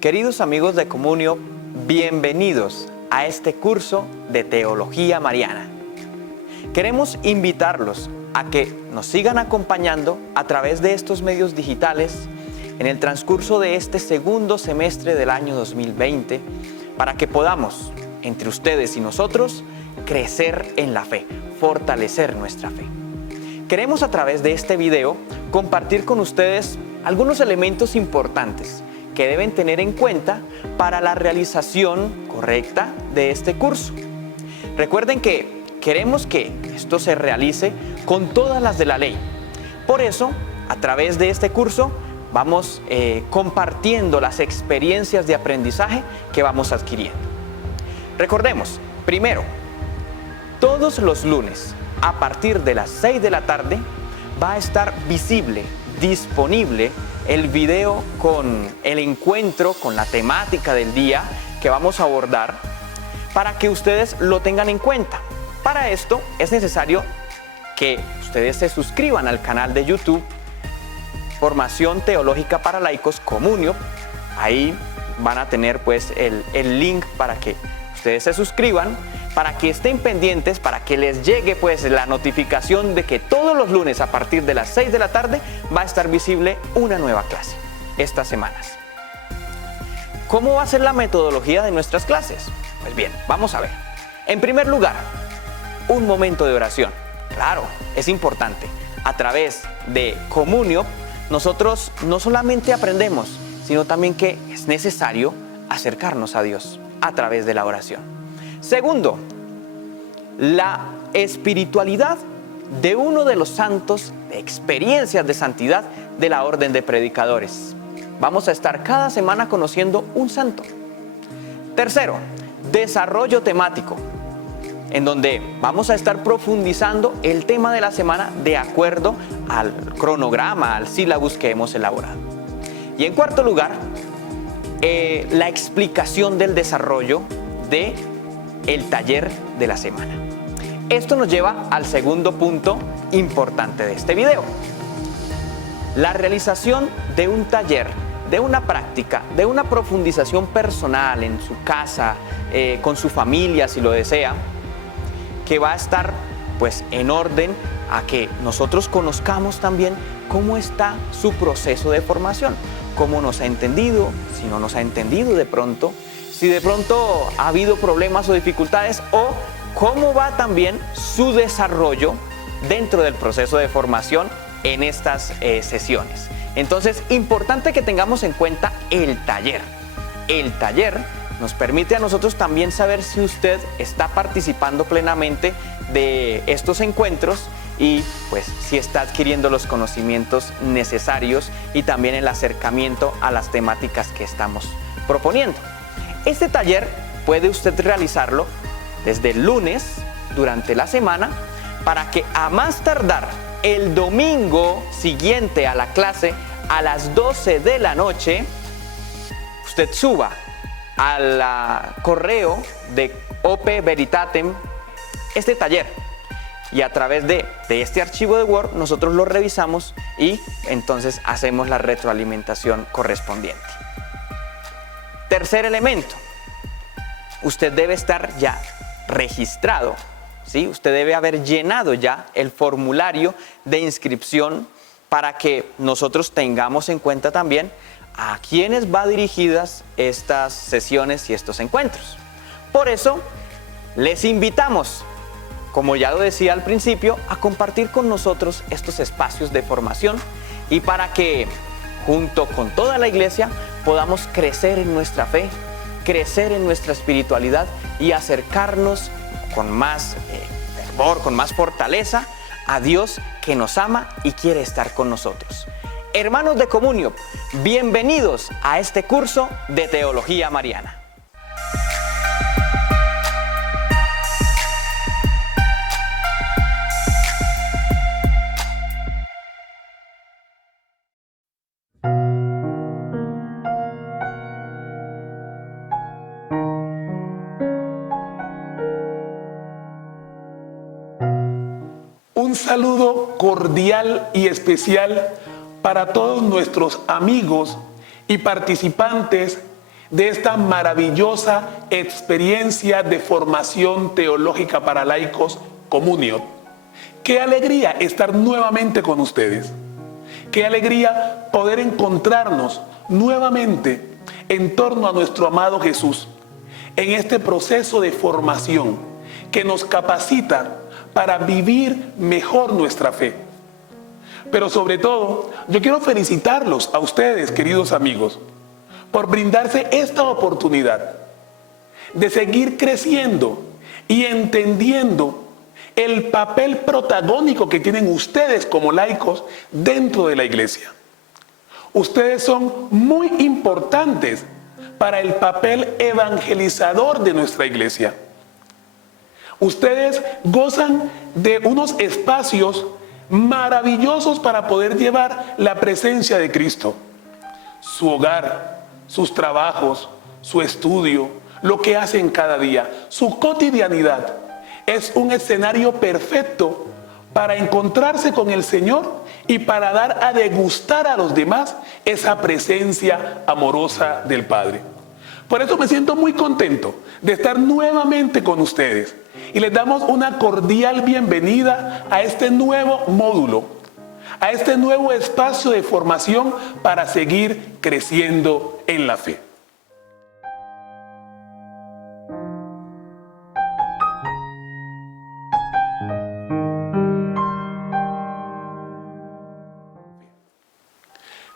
Queridos amigos de Comunio, bienvenidos a este curso de Teología Mariana. Queremos invitarlos a que nos sigan acompañando a través de estos medios digitales en el transcurso de este segundo semestre del año 2020 para que podamos, entre ustedes y nosotros, crecer en la fe, fortalecer nuestra fe. Queremos a través de este video compartir con ustedes algunos elementos importantes que deben tener en cuenta para la realización correcta de este curso. Recuerden que queremos que esto se realice con todas las de la ley. Por eso, a través de este curso, vamos compartiendo las experiencias de aprendizaje que vamos adquiriendo. Recordemos, primero, todos los lunes, a partir de las 6 de la tarde, va a estar visible, disponible, el video con el encuentro, con la temática del día que vamos a abordar, para que ustedes lo tengan en cuenta. Para esto es necesario que ustedes se suscriban al canal de YouTube Formación Teológica para Laicos Comunio. Ahí van a tener pues el link para que ustedes se suscriban, para que estén pendientes, para que les llegue pues la notificación de que todos los lunes a partir de las 6 de la tarde va a estar visible una nueva clase estas semanas. ¿Cómo va a ser la metodología de nuestras clases? Pues bien, vamos a ver. En primer lugar, un momento de oración. Claro, es importante. A través de Comunio, nosotros no solamente aprendemos, sino también que es necesario acercarnos a Dios a través de la oración. Segundo, la espiritualidad de uno de los santos de experiencias de santidad de la Orden de Predicadores. Vamos a estar cada semana conociendo un santo. Tercero, desarrollo temático, en donde vamos a estar profundizando el tema de la semana de acuerdo al cronograma, al sílabus que hemos elaborado. Y en cuarto lugar, la explicación del desarrollo de el taller de la semana. Esto nos lleva al segundo punto importante de este video. La realización de un taller, de una práctica, de una profundización personal en su casa, con su familia si lo desea, que va a estar pues en orden a que nosotros conozcamos también cómo está su proceso de formación, cómo nos ha entendido, si no nos ha entendido de pronto, si de pronto ha habido problemas o dificultades, o cómo va también su desarrollo dentro del proceso de formación en estas sesiones. Entonces, importante que tengamos en cuenta el taller. El taller nos permite a nosotros también saber si usted está participando plenamente de estos encuentros y pues si está adquiriendo los conocimientos necesarios y también el acercamiento a las temáticas que estamos proponiendo. Este taller puede usted realizarlo desde el lunes durante la semana para que a más tardar el domingo siguiente a la clase a las 12 de la noche usted suba al correo de OP Veritatem este taller y a través de este archivo de Word nosotros lo revisamos y entonces hacemos la retroalimentación correspondiente. Tercer elemento, usted debe estar ya registrado, ¿sí? Usted debe haber llenado ya el formulario de inscripción para que nosotros tengamos en cuenta también a quiénes va dirigidas estas sesiones y estos encuentros. Por eso, les invitamos, como ya lo decía al principio, a compartir con nosotros estos espacios de formación y para que, junto con toda la iglesia, podamos crecer en nuestra fe, crecer en nuestra espiritualidad y acercarnos con más fervor, con más fortaleza a Dios que nos ama y quiere estar con nosotros. Hermanos de Comunio, bienvenidos a este curso de Teología Mariana. Un saludo cordial y especial para todos nuestros amigos y participantes de esta maravillosa experiencia de formación teológica para laicos Comunio. Qué alegría estar nuevamente con ustedes. Qué alegría poder encontrarnos nuevamente en torno a nuestro amado Jesús en este proceso de formación que nos capacita para vivir mejor nuestra fe. Pero sobre todo, yo quiero felicitarlos a ustedes, queridos amigos, por brindarse esta oportunidad de seguir creciendo y entendiendo el papel protagónico que tienen ustedes como laicos dentro de la iglesia. Ustedes son muy importantes para el papel evangelizador de nuestra iglesia. Ustedes gozan de unos espacios maravillosos para poder llevar la presencia de Cristo. Su hogar, sus trabajos, su estudio, lo que hacen cada día, su cotidianidad, es un escenario perfecto para encontrarse con el Señor y para dar a degustar a los demás esa presencia amorosa del Padre. Por eso me siento muy contento de estar nuevamente con ustedes y les damos una cordial bienvenida a este nuevo módulo, a este nuevo espacio de formación para seguir creciendo en la fe.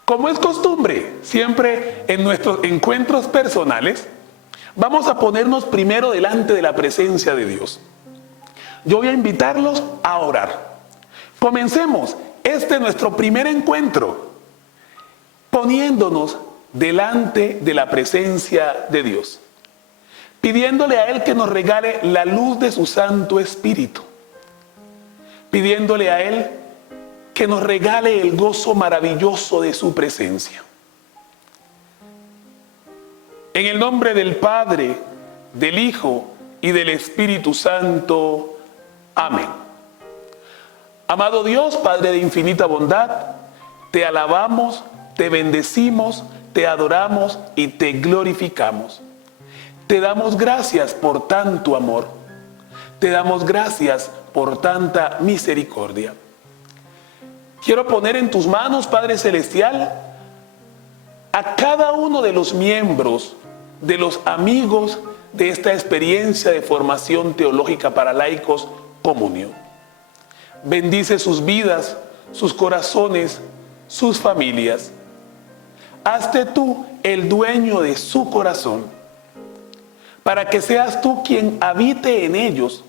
Como es costumbre, siempre en nuestros encuentros personales, vamos a ponernos primero delante de la presencia de Dios. Yo voy a invitarlos a orar. Comencemos nuestro primer encuentro poniéndonos delante de la presencia de Dios, pidiéndole a Él que nos regale la luz de su Santo Espíritu, pidiéndole a Él que nos regale el gozo maravilloso de su presencia. En el nombre del Padre, del Hijo y del Espíritu Santo. Amén. Amado Dios, Padre de infinita bondad, te alabamos, te bendecimos, te adoramos y te glorificamos. Te damos gracias por tanto amor. Te damos gracias por tanta misericordia. Quiero poner en tus manos, Padre Celestial, a cada uno de los miembros, de los amigos de esta experiencia de formación teológica para laicos Comunio. Bendice sus vidas, sus corazones, sus familias. Hazte tú el dueño de su corazón, para que seas tú quien habite en ellos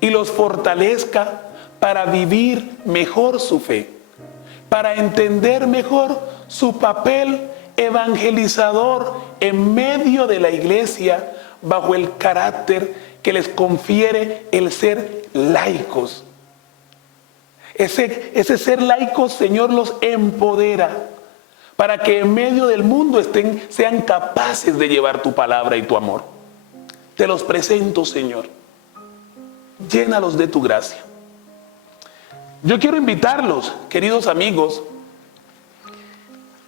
y los fortalezca para vivir mejor su fe, para entender mejor su papel evangelizador en medio de la iglesia bajo el carácter que les confiere el ser laicos. Ese ser laicos, Señor, los empodera para que en medio del mundo sean capaces de llevar tu palabra y tu amor. Te los presento, Señor. Llénalos de tu gracia. Yo quiero invitarlos, queridos amigos,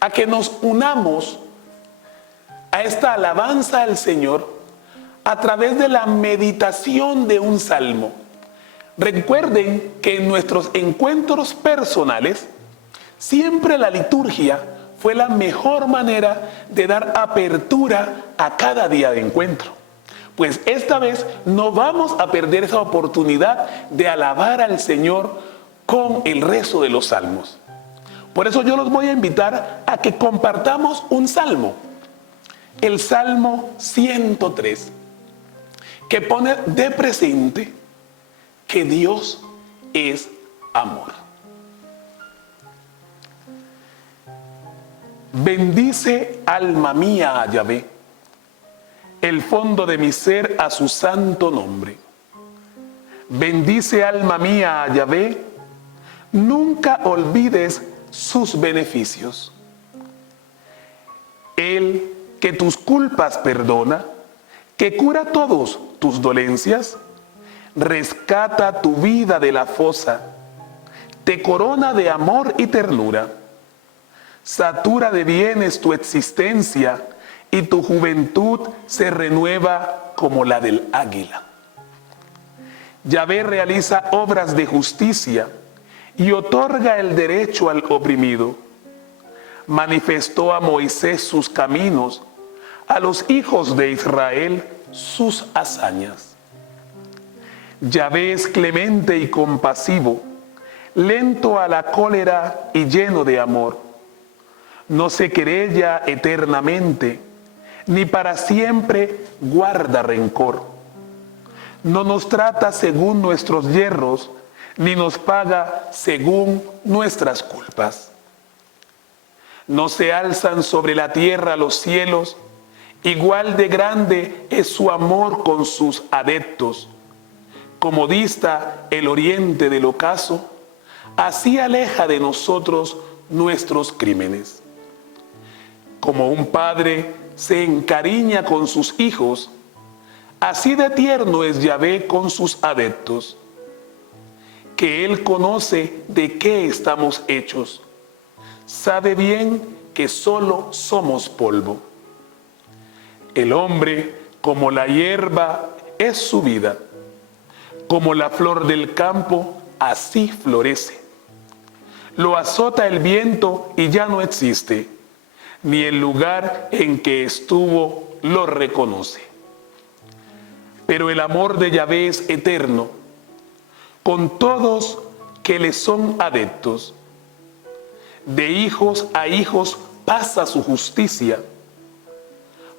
a que nos unamos a esta alabanza al Señor a través de la meditación de un salmo. Recuerden que en nuestros encuentros personales, siempre la liturgia fue la mejor manera de dar apertura a cada día de encuentro. Pues esta vez no vamos a perder esa oportunidad de alabar al Señor con el rezo de los salmos. Por eso yo los voy a invitar a que compartamos un salmo, el Salmo 103, que pone de presente que Dios es amor. Bendice, alma mía, a Yahvé, el fondo de mi ser a su santo nombre. Bendice, alma mía, a Yahvé, nunca olvides sus beneficios. Él que tus culpas perdona, que cura todos tus dolencias, rescata tu vida de la fosa, te corona de amor y ternura, satura de bienes tu existencia y tu juventud se renueva como la del águila. Yahvé realiza obras de justicia y otorga el derecho al oprimido. Manifestó a Moisés sus caminos, a los hijos de Israel sus hazañas. Yahvé es clemente y compasivo, lento a la cólera y lleno de amor. No se querella eternamente, ni para siempre guarda rencor. No nos trata según nuestros yerros, ni nos paga según nuestras culpas. No se alzan sobre la tierra los cielos, igual de grande es su amor con sus adeptos. Como dista el oriente del ocaso, así aleja de nosotros nuestros crímenes. Como un padre se encariña con sus hijos, así de tierno es Yahvé con sus adeptos, que Él conoce de qué estamos hechos, sabe bien que solo somos polvo. El hombre, como la hierba, es su vida, como la flor del campo, así florece. Lo azota el viento y ya no existe, ni el lugar en que estuvo lo reconoce. Pero el amor de Yahvé es eterno, con todos que le son adeptos. De hijos a hijos pasa su justicia,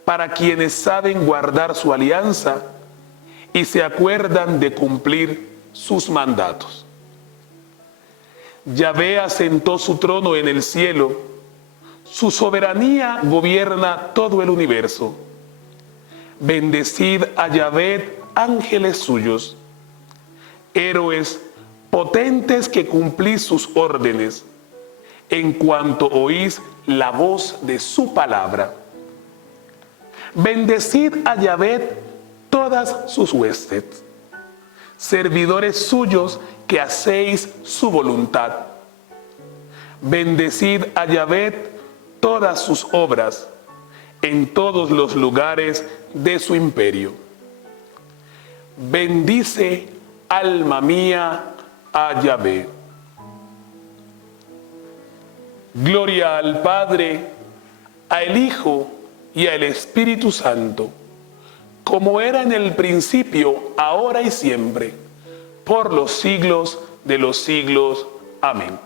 para quienes saben guardar su alianza y se acuerdan de cumplir sus mandatos. Yahvé asentó su trono en el cielo, su soberanía gobierna todo el universo. Bendecid a Yahvé, ángeles suyos, héroes potentes que cumplís sus órdenes, en cuanto oís la voz de su palabra. Bendecid a Yahvé todas sus huestes, servidores suyos que hacéis su voluntad. Bendecid a Yahvé todas sus obras, en todos los lugares de su imperio. Bendice, alma mía, a Yahvé. Gloria al Padre, al Hijo y al Espíritu Santo, como era en el principio, ahora y siempre, por los siglos de los siglos. Amén.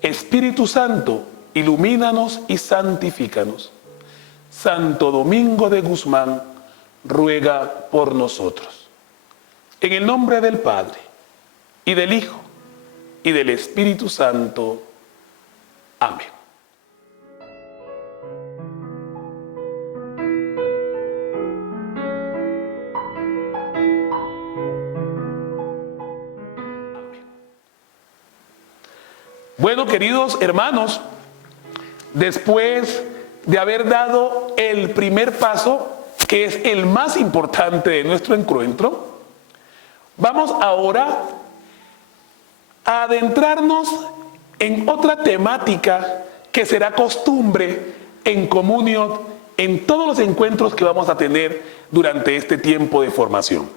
Espíritu Santo, ilumínanos y santifícanos. Santo Domingo de Guzmán, ruega por nosotros. En el nombre del Padre, y del Hijo, y del Espíritu Santo. Amén. Bueno, queridos hermanos, después de haber dado el primer paso, que es el más importante de nuestro encuentro, vamos ahora a adentrarnos en otra temática que será costumbre en comunión en todos los encuentros que vamos a tener durante este tiempo de formación.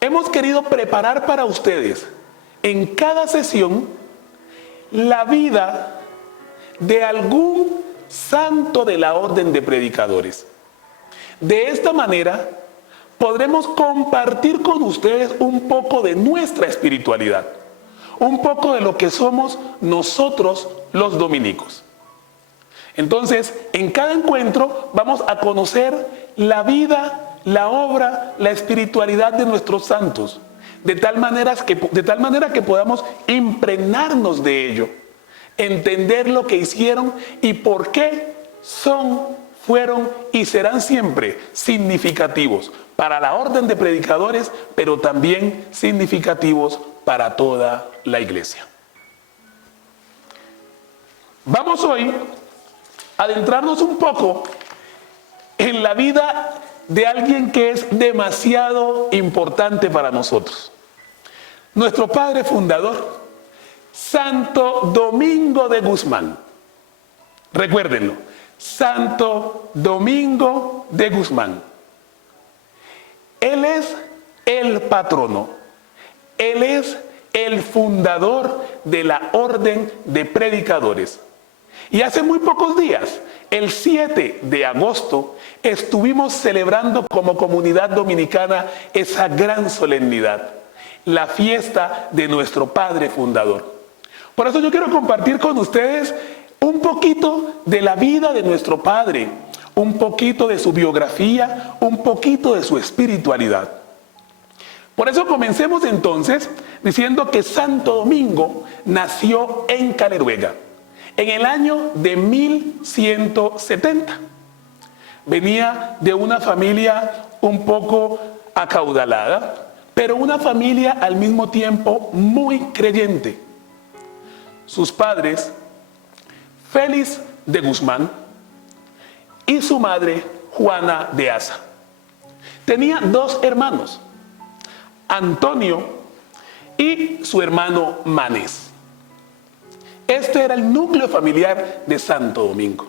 Hemos querido preparar para ustedes en cada sesión la vida de algún santo de la orden de predicadores. De esta manera podremos compartir con ustedes un poco de nuestra espiritualidad, un poco de lo que somos nosotros los dominicos. Entonces, en cada encuentro vamos a conocer la vida, la obra, la espiritualidad de nuestros santos, de tal manera que podamos impregnarnos de ello, entender lo que hicieron y por qué son, fueron y serán siempre significativos para la orden de predicadores, pero también significativos para toda la iglesia. Vamos hoy a adentrarnos un poco en la vida de alguien que es demasiado importante para nosotros. Nuestro padre fundador, Santo Domingo de Guzmán. Recuérdenlo, Santo Domingo de Guzmán. Él es el patrono, él es el fundador de la Orden de Predicadores. Y hace muy pocos días, el 7 de agosto, estuvimos celebrando como comunidad dominicana esa gran solemnidad, la fiesta de nuestro Padre Fundador. Por eso yo quiero compartir con ustedes un poquito de la vida de nuestro Padre, un poquito de su biografía, un poquito de su espiritualidad. Por eso comencemos entonces diciendo que Santo Domingo nació en Caleruega en el año de 1170. Venía de una familia un poco acaudalada, pero una familia al mismo tiempo muy creyente. Sus padres, Félix de Guzmán, y su madre, Juana de Asa. Tenía dos hermanos, Antonio y su hermano Manés. Este era el núcleo familiar de Santo Domingo.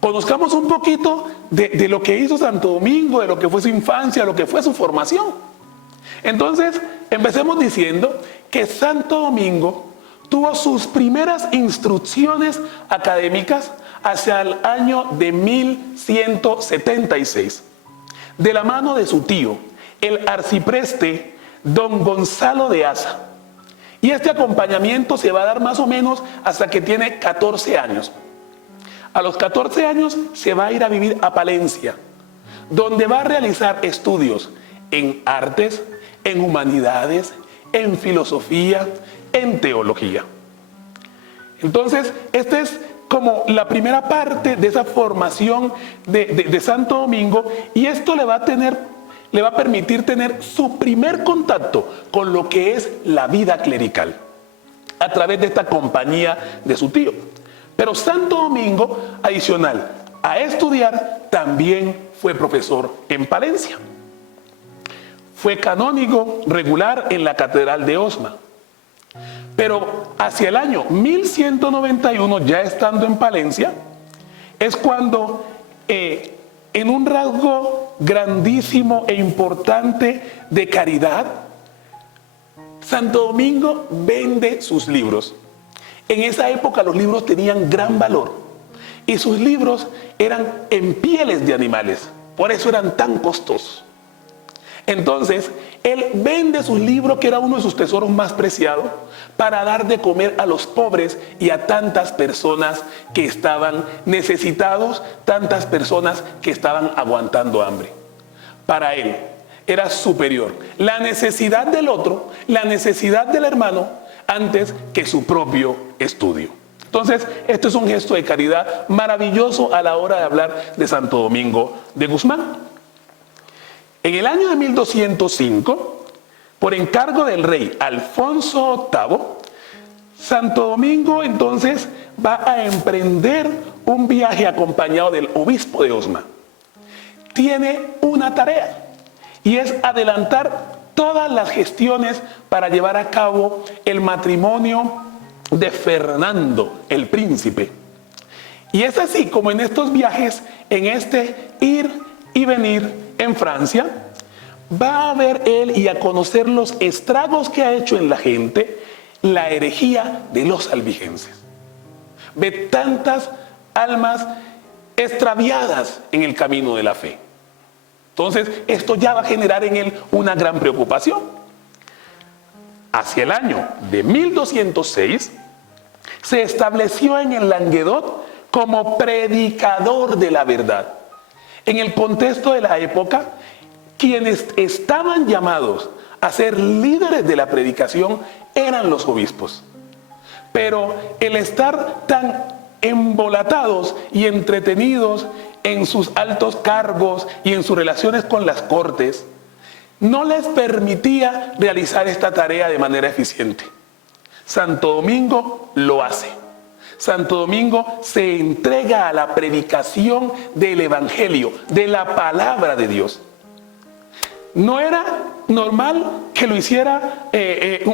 Conozcamos un poquito de lo que hizo Santo Domingo, de lo que fue su infancia, de lo que fue su formación. Entonces, empecemos diciendo que Santo Domingo tuvo sus primeras instrucciones académicas hacia el año de 1176, de la mano de su tío, el arcipreste don Gonzalo de Asa. Y este acompañamiento se va a dar más o menos hasta que tiene 14 años. A los 14 años se va a ir a vivir a Palencia, donde va a realizar estudios en artes, en humanidades, en filosofía, en teología. Entonces, esta es como la primera parte de esa formación de Santo Domingo, y esto le va a permitir tener su primer contacto con lo que es la vida clerical, a través de esta compañía de su tío. Pero Santo Domingo, adicional a estudiar, también fue profesor en Palencia. Fue canónigo regular en la Catedral de Osma. Pero hacia el año 1191, ya estando en Palencia, es cuando en un rasgo grandísimo e importante de caridad, Santo Domingo vende sus libros. En esa época los libros tenían gran valor y sus libros eran en pieles de animales, por eso eran tan costosos. Entonces, él vende sus libros, que era uno de sus tesoros más preciados, para dar de comer a los pobres y a tantas personas que estaban necesitados, tantas personas que estaban aguantando hambre. Para él era superior la necesidad del otro, la necesidad del hermano, antes que su propio estudio. Entonces, esto es un gesto de caridad maravilloso a la hora de hablar de Santo Domingo de Guzmán. En el año de 1205, por encargo del rey Alfonso VIII, Santo Domingo entonces va a emprender un viaje acompañado del obispo de Osma. Tiene una tarea y es adelantar todas las gestiones para llevar a cabo el matrimonio de Fernando, el príncipe. Y es así como en estos viajes, en este ir y venir en Francia, va a ver él y a conocer los estragos que ha hecho en la gente la herejía de los albigenses. Ve tantas almas extraviadas en el camino de la fe. Entonces, esto ya va a generar en él una gran preocupación. Hacia el año de 1206, se estableció en el Languedoc como predicador de la verdad. En el contexto de la época, quienes estaban llamados a ser líderes de la predicación eran los obispos. Pero el estar tan embolatados y entretenidos en sus altos cargos y en sus relaciones con las cortes, no les permitía realizar esta tarea de manera eficiente. Santo Domingo lo hace. Santo Domingo se entrega a la predicación del Evangelio, de la palabra de Dios. No era normal que lo hiciera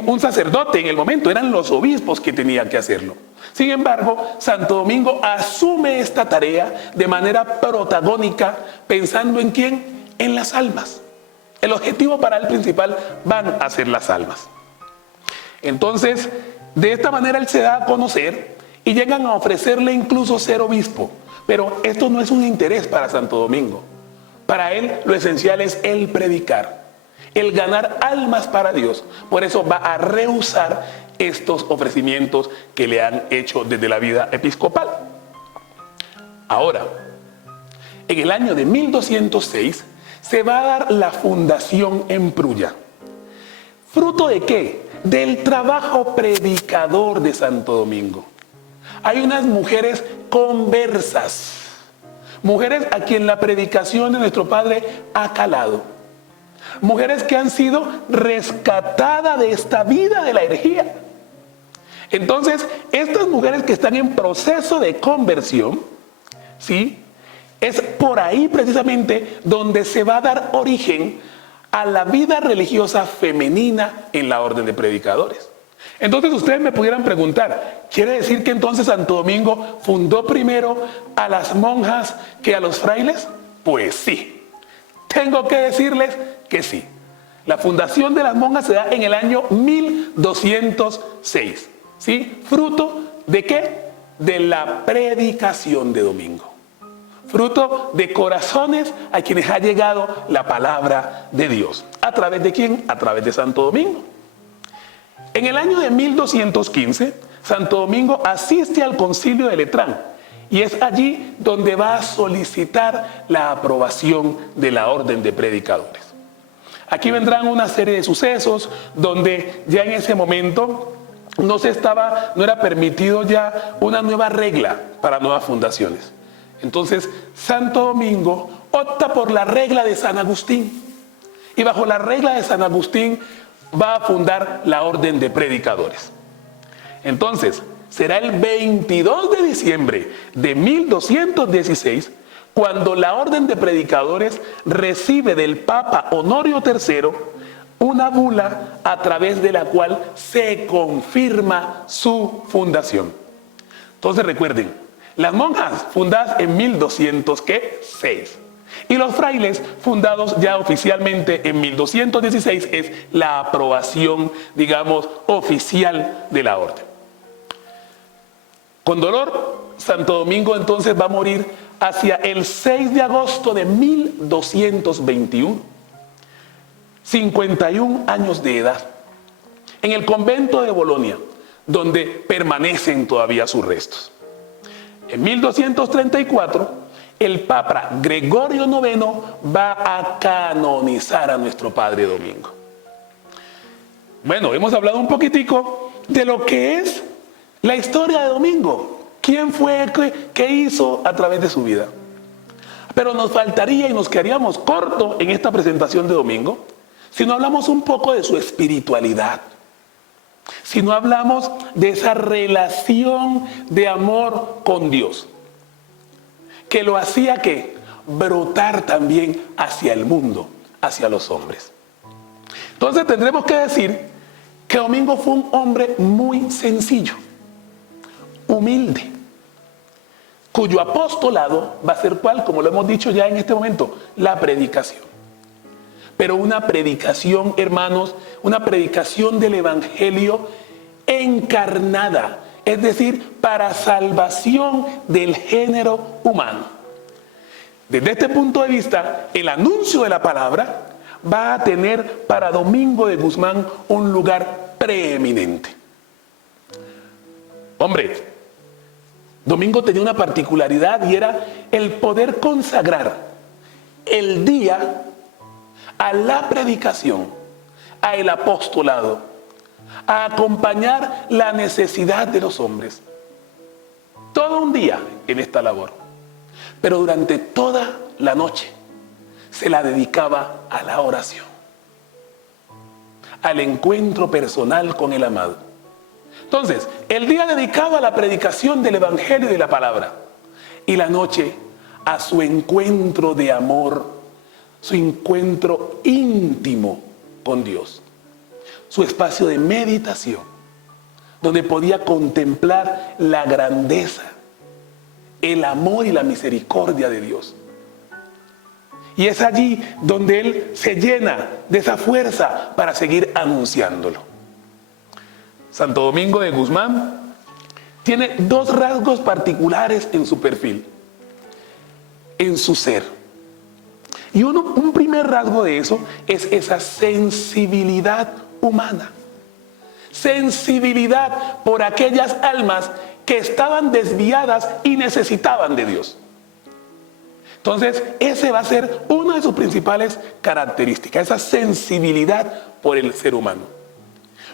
un sacerdote en el momento, eran los obispos que tenían que hacerlo. Sin embargo, Santo Domingo asume esta tarea de manera protagónica, pensando en quién, en las almas. El objetivo para él principal van a ser las almas. Entonces, de esta manera él se da a conocer y llegan a ofrecerle incluso ser obispo. Pero esto no es un interés para Santo Domingo. Para él lo esencial es el predicar, el ganar almas para Dios. Por eso va a rehusar estos ofrecimientos que le han hecho desde la vida episcopal. Ahora, en el año de 1206 se va a dar la fundación en Prulla. ¿Fruto de qué? Del trabajo predicador de Santo Domingo. Hay unas mujeres conversas, mujeres a quien la predicación de nuestro Padre ha calado, mujeres que han sido rescatadas de esta vida de la herejía. Entonces, estas mujeres que están en proceso de conversión, ¿sí?, es por ahí precisamente donde se va a dar origen a la vida religiosa femenina en la orden de predicadores. Entonces ustedes me pudieran preguntar, ¿quiere decir que entonces Santo Domingo fundó primero a las monjas que a los frailes? Pues sí, tengo que decirles que sí. La fundación de las monjas se da en el año 1206, ¿sí? ¿Fruto de qué? De la predicación de Domingo. Fruto de corazones a quienes ha llegado la palabra de Dios. ¿A través de quién? A través de Santo Domingo. En el año de 1215, Santo Domingo asiste al concilio de Letrán y es allí donde va a solicitar la aprobación de la orden de predicadores. Aquí vendrán una serie de sucesos donde ya en ese momento no era permitido ya una nueva regla para nuevas fundaciones. Entonces, Santo Domingo opta por la regla de San Agustín y bajo la regla de San Agustín va a fundar la orden de predicadores. Entonces, será el 22 de diciembre de 1216 cuando la orden de predicadores recibe del Papa Honorio III una bula a través de la cual se confirma su fundación. Entonces recuerden, las monjas fundadas en 1206 y los frailes fundados ya oficialmente en 1216 es la aprobación, digamos, oficial de la orden. Con dolor, Santo Domingo entonces va a morir hacia el 6 de agosto de 1221, 51 años de edad, en el convento de Bolonia, donde permanecen todavía sus restos. En 1234, el Papa Gregorio IX va a canonizar a nuestro Padre Domingo. Bueno, hemos hablado un poquitico de lo que es la historia de Domingo. ¿Quién fue? ¿Qué hizo a través de su vida? Pero nos faltaría y nos quedaríamos cortos en esta presentación de Domingo si no hablamos un poco de su espiritualidad. Si no hablamos de esa relación de amor con Dios, que lo hacía que brotar también hacia el mundo, hacia los hombres. Entonces tendremos que decir que Domingo fue un hombre muy sencillo, humilde, cuyo apostolado va a ser ¿cuál? Como lo hemos dicho ya en este momento, la predicación. Pero una predicación, hermanos, una predicación del Evangelio encarnada, es decir, para salvación del género humano. Desde este punto de vista, el anuncio de la palabra va a tener para Domingo de Guzmán un lugar preeminente. Hombre, Domingo tenía una particularidad y era el poder consagrar el día a la predicación, a el apostolado, a acompañar la necesidad de los hombres. Todo un día en esta labor, pero durante toda la noche se la dedicaba a la oración, al encuentro personal con el amado. Entonces, el día dedicado a la predicación del Evangelio y de la palabra, y la noche a su encuentro de amor su encuentro íntimo con Dios, su espacio de meditación, donde podía contemplar la grandeza, el amor y la misericordia de Dios. Y es allí donde él se llena de esa fuerza para seguir anunciándolo. Santo Domingo de Guzmán tiene dos rasgos particulares en su perfil, en su ser. Y un primer rasgo de eso es esa sensibilidad humana. Sensibilidad por aquellas almas que estaban desviadas y necesitaban de Dios. Entonces, ese va a ser una de sus principales características, esa sensibilidad por el ser humano.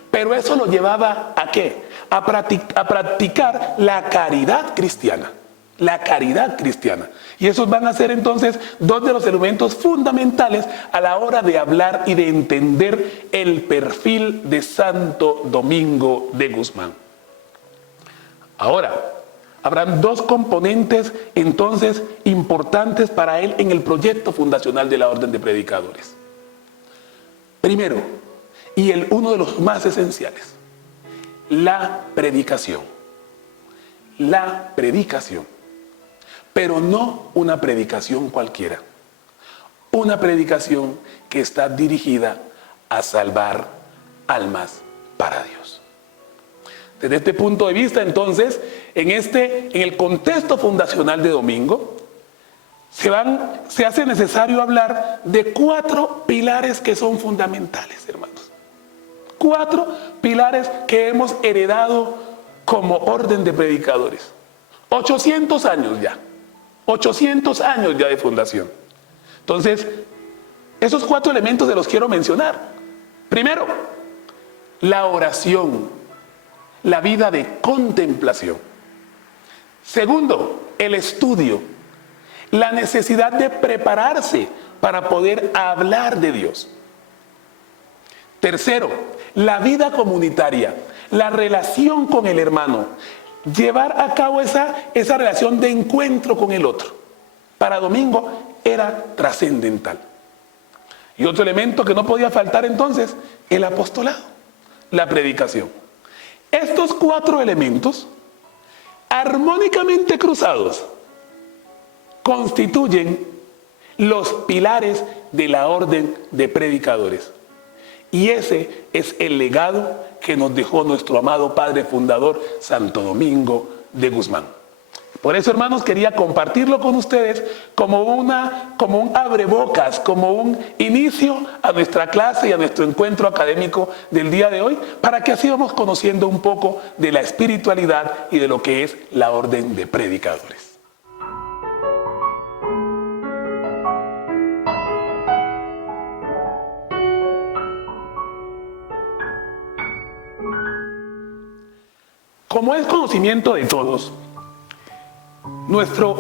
Pero eso lo llevaba ¿a qué? A practicar la caridad cristiana. La caridad cristiana. Y esos van a ser entonces dos de los elementos fundamentales a la hora de hablar y de entender el perfil de Santo Domingo de Guzmán. Ahora, habrán dos componentes entonces importantes para él en el proyecto fundacional de la Orden de Predicadores. Primero, y uno de los más esenciales, la predicación. La predicación. Pero no una predicación cualquiera. Una predicación que está dirigida a salvar almas para Dios. Desde este punto de vista, entonces, en el contexto fundacional de Domingo, se hace necesario hablar de 4 pilares que son fundamentales, hermanos. 4 pilares que hemos heredado como orden de predicadores. 800 años ya. 800 años ya de fundación. Entonces, esos 4 elementos se los quiero mencionar. Primero, la oración, la vida de contemplación. Segundo, el estudio, la necesidad de prepararse para poder hablar de Dios. Tercero, la vida comunitaria, la relación con el hermano, llevar a cabo esa relación de encuentro con el otro. Para Domingo era trascendental. Y otro elemento que no podía faltar entonces, el apostolado, la predicación. Estos 4 elementos, armónicamente cruzados, constituyen los pilares de la orden de predicadores. Y ese es el legado que nos dejó nuestro amado Padre Fundador, Santo Domingo de Guzmán. Por eso, hermanos, quería compartirlo con ustedes como un abrebocas, como un inicio a nuestra clase y a nuestro encuentro académico del día de hoy, para que así vamos conociendo un poco de la espiritualidad y de lo que es la orden de predicadores. Como es conocimiento de todos, nuestro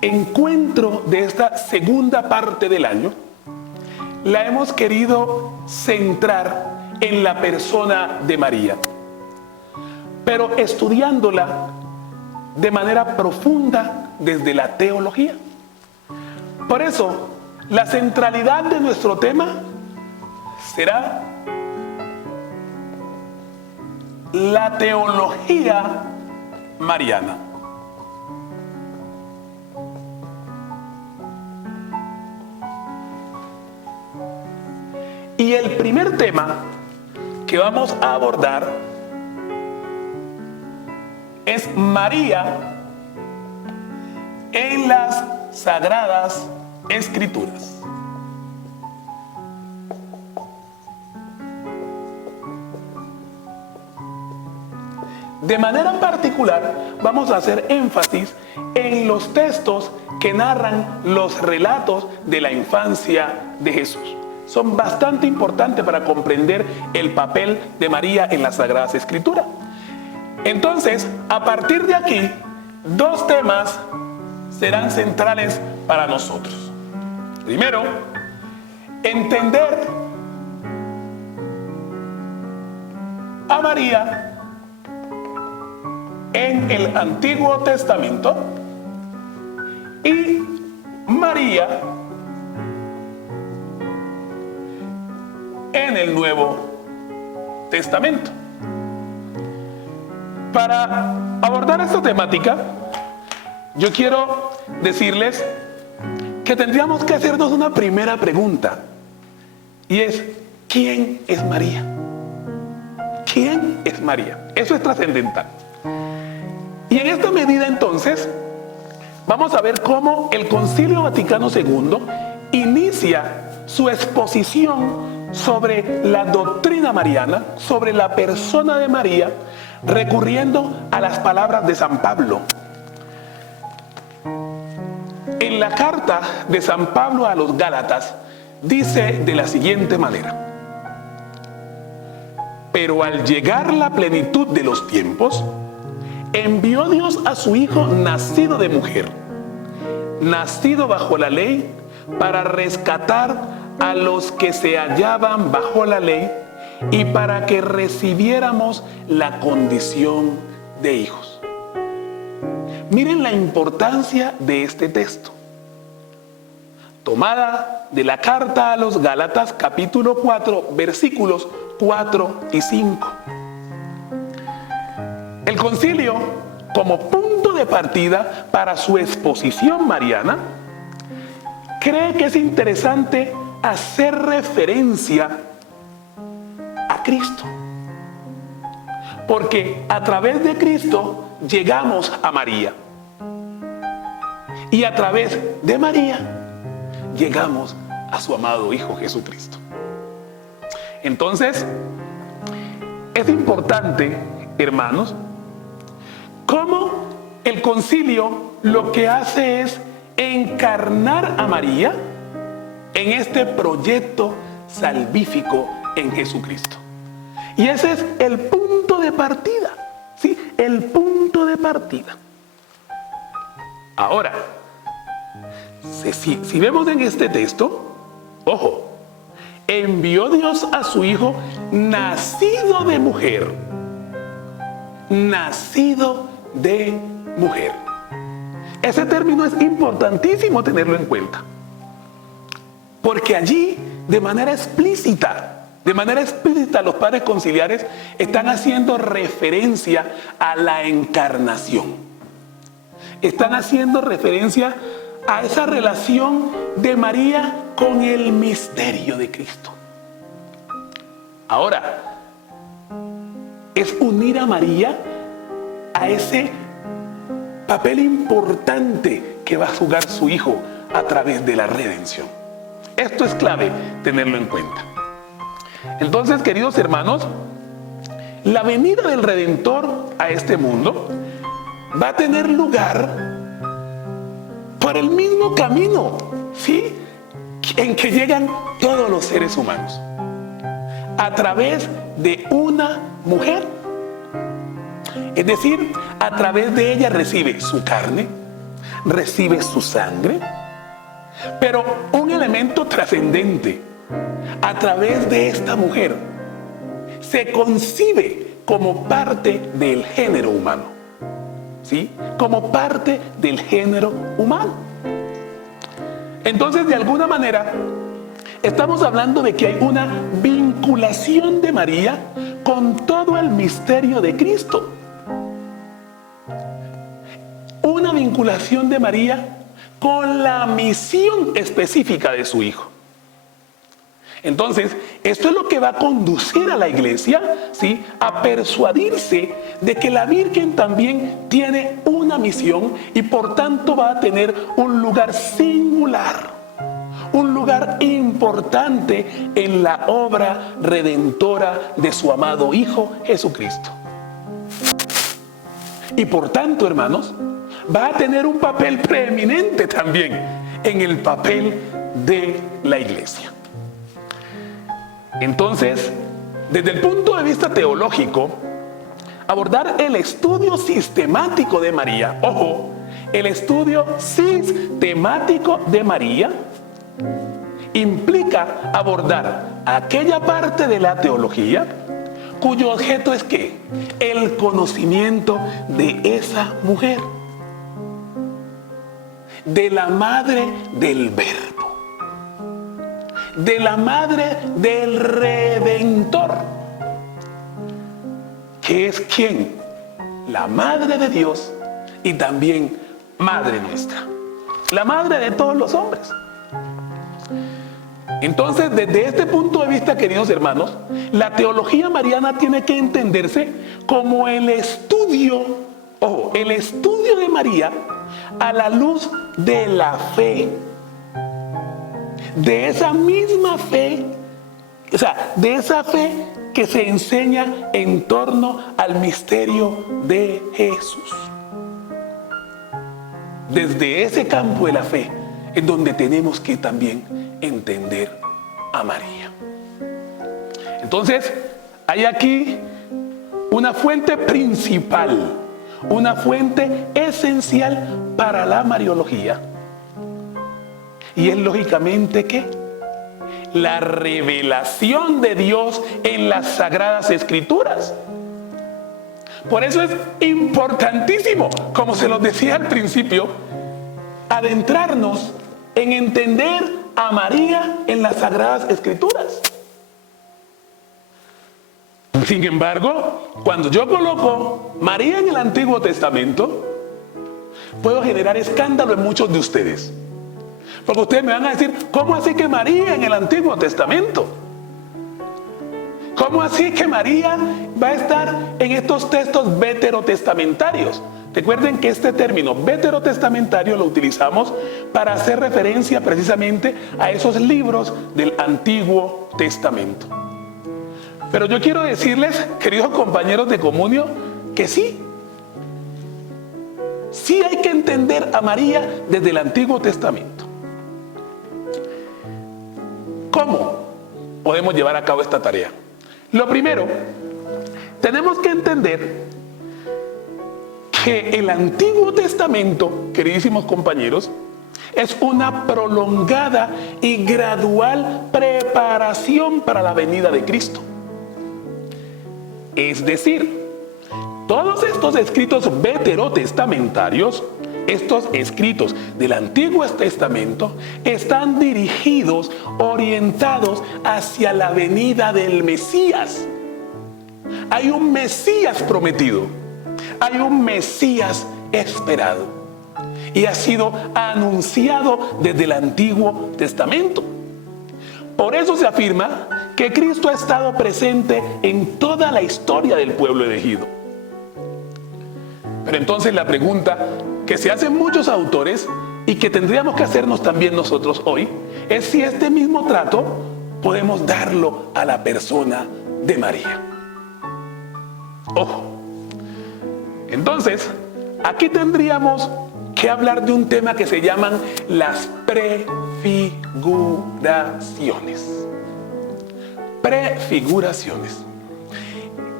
encuentro de esta segunda parte del año la hemos querido centrar en la persona de María, pero estudiándola de manera profunda desde la teología. Por eso, la centralidad de nuestro tema será la teología mariana. Y el primer tema que vamos a abordar es María en las Sagradas Escrituras. De manera particular, vamos a hacer énfasis en los textos que narran los relatos de la infancia de Jesús. Son bastante importantes para comprender el papel de María en las Sagradas Escrituras. Entonces, a partir de aquí, 2 temas serán centrales para nosotros. Primero, entender a María en el Antiguo Testamento y María en el Nuevo Testamento. Para abordar esta temática, yo quiero decirles que tendríamos que hacernos una primera pregunta, y es: ¿quién es María? ¿Quién es María? Eso es trascendental. Y en esta medida, entonces, vamos a ver cómo el Concilio Vaticano II inicia su exposición sobre la doctrina mariana, sobre la persona de María, recurriendo a las palabras de San Pablo. En la carta de San Pablo a los Gálatas dice de la siguiente manera: pero al llegar la plenitud de los tiempos, envió Dios a su Hijo nacido de mujer, nacido bajo la ley, para rescatar a los que se hallaban bajo la ley y para que recibiéramos la condición de hijos. Miren la importancia de este texto, tomada de la carta a los Gálatas, capítulo 4, versículos 4 y 5. El concilio, como punto de partida para su exposición mariana, cree que es interesante hacer referencia a Cristo, porque a través de Cristo llegamos a María, y a través de María llegamos a su amado Hijo Jesucristo. Entonces, es importante, hermanos, cómo el concilio lo que hace es encarnar a María en este proyecto salvífico en Jesucristo. Y ese es el punto de partida, ¿sí? El punto de partida. Ahora, si vemos en este texto, ojo, envió Dios a su Hijo nacido de mujer. Nacido de mujer. Ese término es importantísimo tenerlo en cuenta, porque allí, de manera explícita, los padres conciliares están haciendo referencia a la encarnación. Están haciendo referencia a esa relación de María con el misterio de Cristo. Ahora, es unir a María a ese papel importante que va a jugar su Hijo a través de la redención. Esto es clave tenerlo en cuenta. Entonces, queridos hermanos, la venida del Redentor a este mundo va a tener lugar por el mismo camino, ¿sí?, en que llegan todos los seres humanos, a través de una mujer. Es decir, a través de ella recibe su carne, recibe su sangre, pero un elemento trascendente: a través de esta mujer se concibe como parte del género humano, ¿sí? Como parte del género humano. Entonces, de alguna manera, estamos hablando de que hay una vinculación de María con todo el misterio de Cristo. Una vinculación de María con la misión específica de su Hijo. Entonces, esto es lo que va a conducir a la iglesia, ¿sí?, a persuadirse de que la Virgen también tiene una misión y por tanto va a tener un lugar singular, un lugar importante en la obra redentora de su amado Hijo Jesucristo. Y por tanto, hermanos, va a tener un papel preeminente también en el papel de la iglesia. Entonces, desde el punto de vista teológico, abordar el estudio sistemático de María, ojo, el estudio sistemático de María implica abordar aquella parte de la teología cuyo objeto es ¿qué? El conocimiento de esa mujer, de la madre del Verbo, de la madre del Redentor. ¿Que es quién? La madre de Dios y también madre nuestra. La madre de todos los hombres. Entonces, desde este punto de vista, queridos hermanos, la teología mariana tiene que entenderse como el estudio, ojo, el estudio de María a la luz de la fe. De esa misma fe, o sea, de esa fe que se enseña en torno al misterio de Jesús. Desde ese campo de la fe es donde tenemos que también entender a María. Entonces, hay aquí una fuente principal, una fuente esencial para la mariología. Y es lógicamente que la revelación de Dios en las Sagradas Escrituras. Por eso es importantísimo, como se los decía al principio, adentrarnos en entender a María en las Sagradas Escrituras. Sin embargo, cuando yo coloco María en el Antiguo Testamento, puedo generar escándalo en muchos de ustedes. Porque ustedes me van a decir, ¿cómo así que María en el Antiguo Testamento? ¿Cómo así que María va a estar en estos textos veterotestamentarios? Recuerden que este término veterotestamentario lo utilizamos para hacer referencia precisamente a esos libros del Antiguo Testamento. Pero yo quiero decirles, queridos compañeros de comunio, que sí hay que entender a María desde el Antiguo Testamento. ¿Cómo podemos llevar a cabo esta tarea? Lo primero, tenemos que entender que el Antiguo Testamento, queridísimos compañeros, es una prolongada y gradual preparación para la venida de Cristo. Es decir, todos estos escritos veterotestamentarios, estos escritos del Antiguo Testamento, están dirigidos, orientados hacia la venida del Mesías. Hay un Mesías prometido, hay un Mesías esperado y ha sido anunciado desde el Antiguo Testamento. Por eso se afirma que Cristo ha estado presente en toda la historia del pueblo elegido. Pero entonces la pregunta que se hacen muchos autores y que tendríamos que hacernos también nosotros hoy es si este mismo trato podemos darlo a la persona de María. Ojo. Entonces, aquí tendríamos que hablar de un tema que se llaman las prefiguraciones. Prefiguraciones.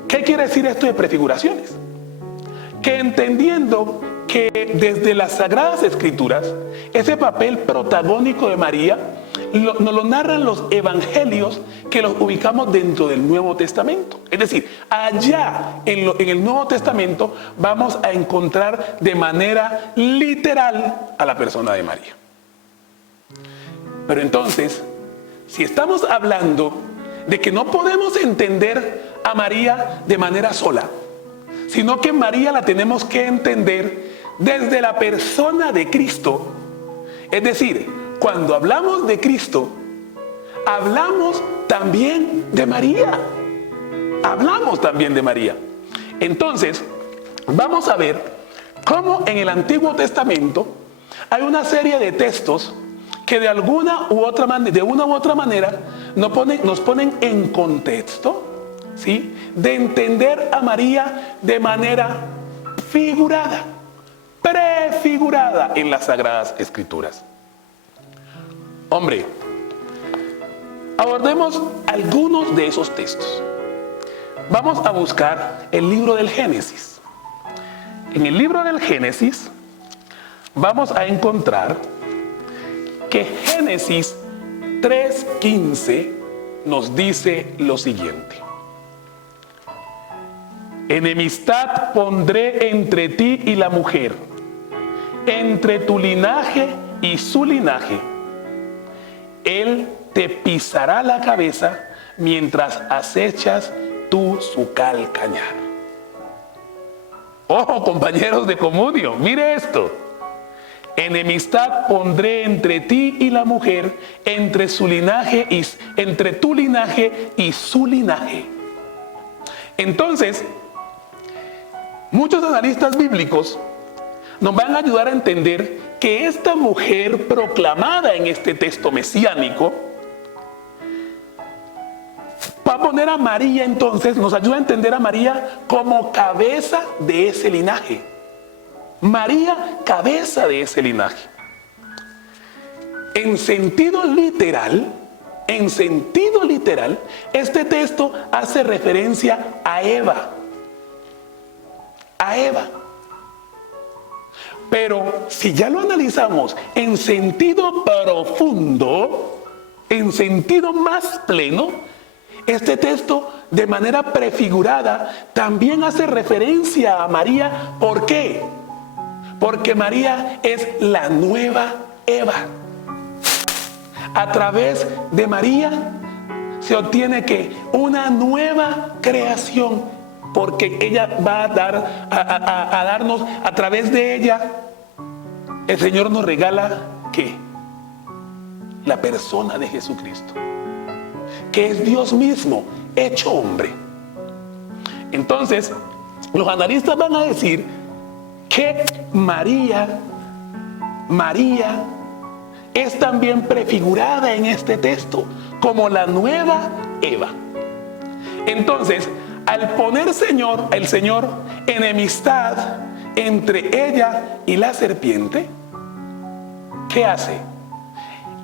¿Qué quiere decir esto de prefiguraciones? Que entendiendo que desde las Sagradas Escrituras, ese papel protagónico de María nos lo narran los evangelios que los ubicamos dentro del Nuevo Testamento. Es decir, allá en el Nuevo Testamento vamos a encontrar de manera literal a la persona de María. Pero entonces, si estamos hablando de que no podemos entender a María de manera sola, sino que María la tenemos que entender desde la persona de Cristo. Es decir, cuando hablamos de Cristo, hablamos también de María. Hablamos también de María. Entonces, vamos a ver cómo en el Antiguo Testamento hay una serie de textos que de una u otra manera nos ponen en contexto, ¿sí?, de entender a María de manera figurada, prefigurada en las Sagradas Escrituras. Hombre, abordemos algunos de esos textos. Vamos a buscar el libro del Génesis. En el libro del Génesis vamos a encontrar que Génesis 3:15 nos dice lo siguiente: enemistad pondré entre ti y la mujer, entre tu linaje y su linaje. Él te pisará la cabeza mientras acechas tú su calcañar. Ojo, compañeros de comunio, mire esto. Enemistad pondré entre ti y la mujer, entre tu linaje y su linaje. Entonces, muchos analistas bíblicos nos van a ayudar a entender que esta mujer proclamada en este texto mesiánico va a poner a María, entonces nos ayuda a entender a María como cabeza de ese linaje. María, cabeza de ese linaje. En sentido literal, este texto hace referencia a Eva. A Eva. Pero si ya lo analizamos en sentido profundo, en sentido más pleno, este texto de manera prefigurada también hace referencia a María. ¿Por qué? Porque María es la nueva Eva. A través de María se obtiene que una nueva creación, porque ella va a darnos, a través de ella, el Señor nos regala ¿qué? La persona de Jesucristo, que es Dios mismo hecho hombre. Entonces, los analistas van a decir que María es también prefigurada en este texto como la nueva Eva. Entonces, al poner el Señor enemistad entre ella y la serpiente, ¿qué hace?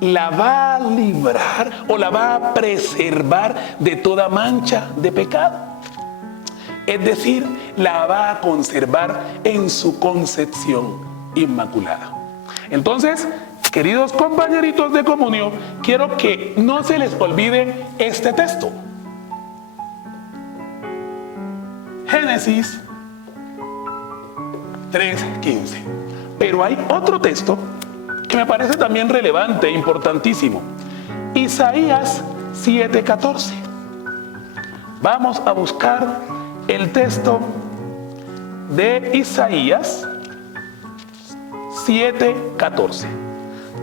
La va a librar o la va a preservar de toda mancha de pecado. Es decir, la va a conservar en su concepción inmaculada. Entonces, queridos compañeritos de comunión, quiero que no se les olvide este texto. Génesis 3:15. Pero hay otro texto que me parece también relevante e importantísimo. Isaías 7:14. Vamos a buscar el texto de Isaías 7:14.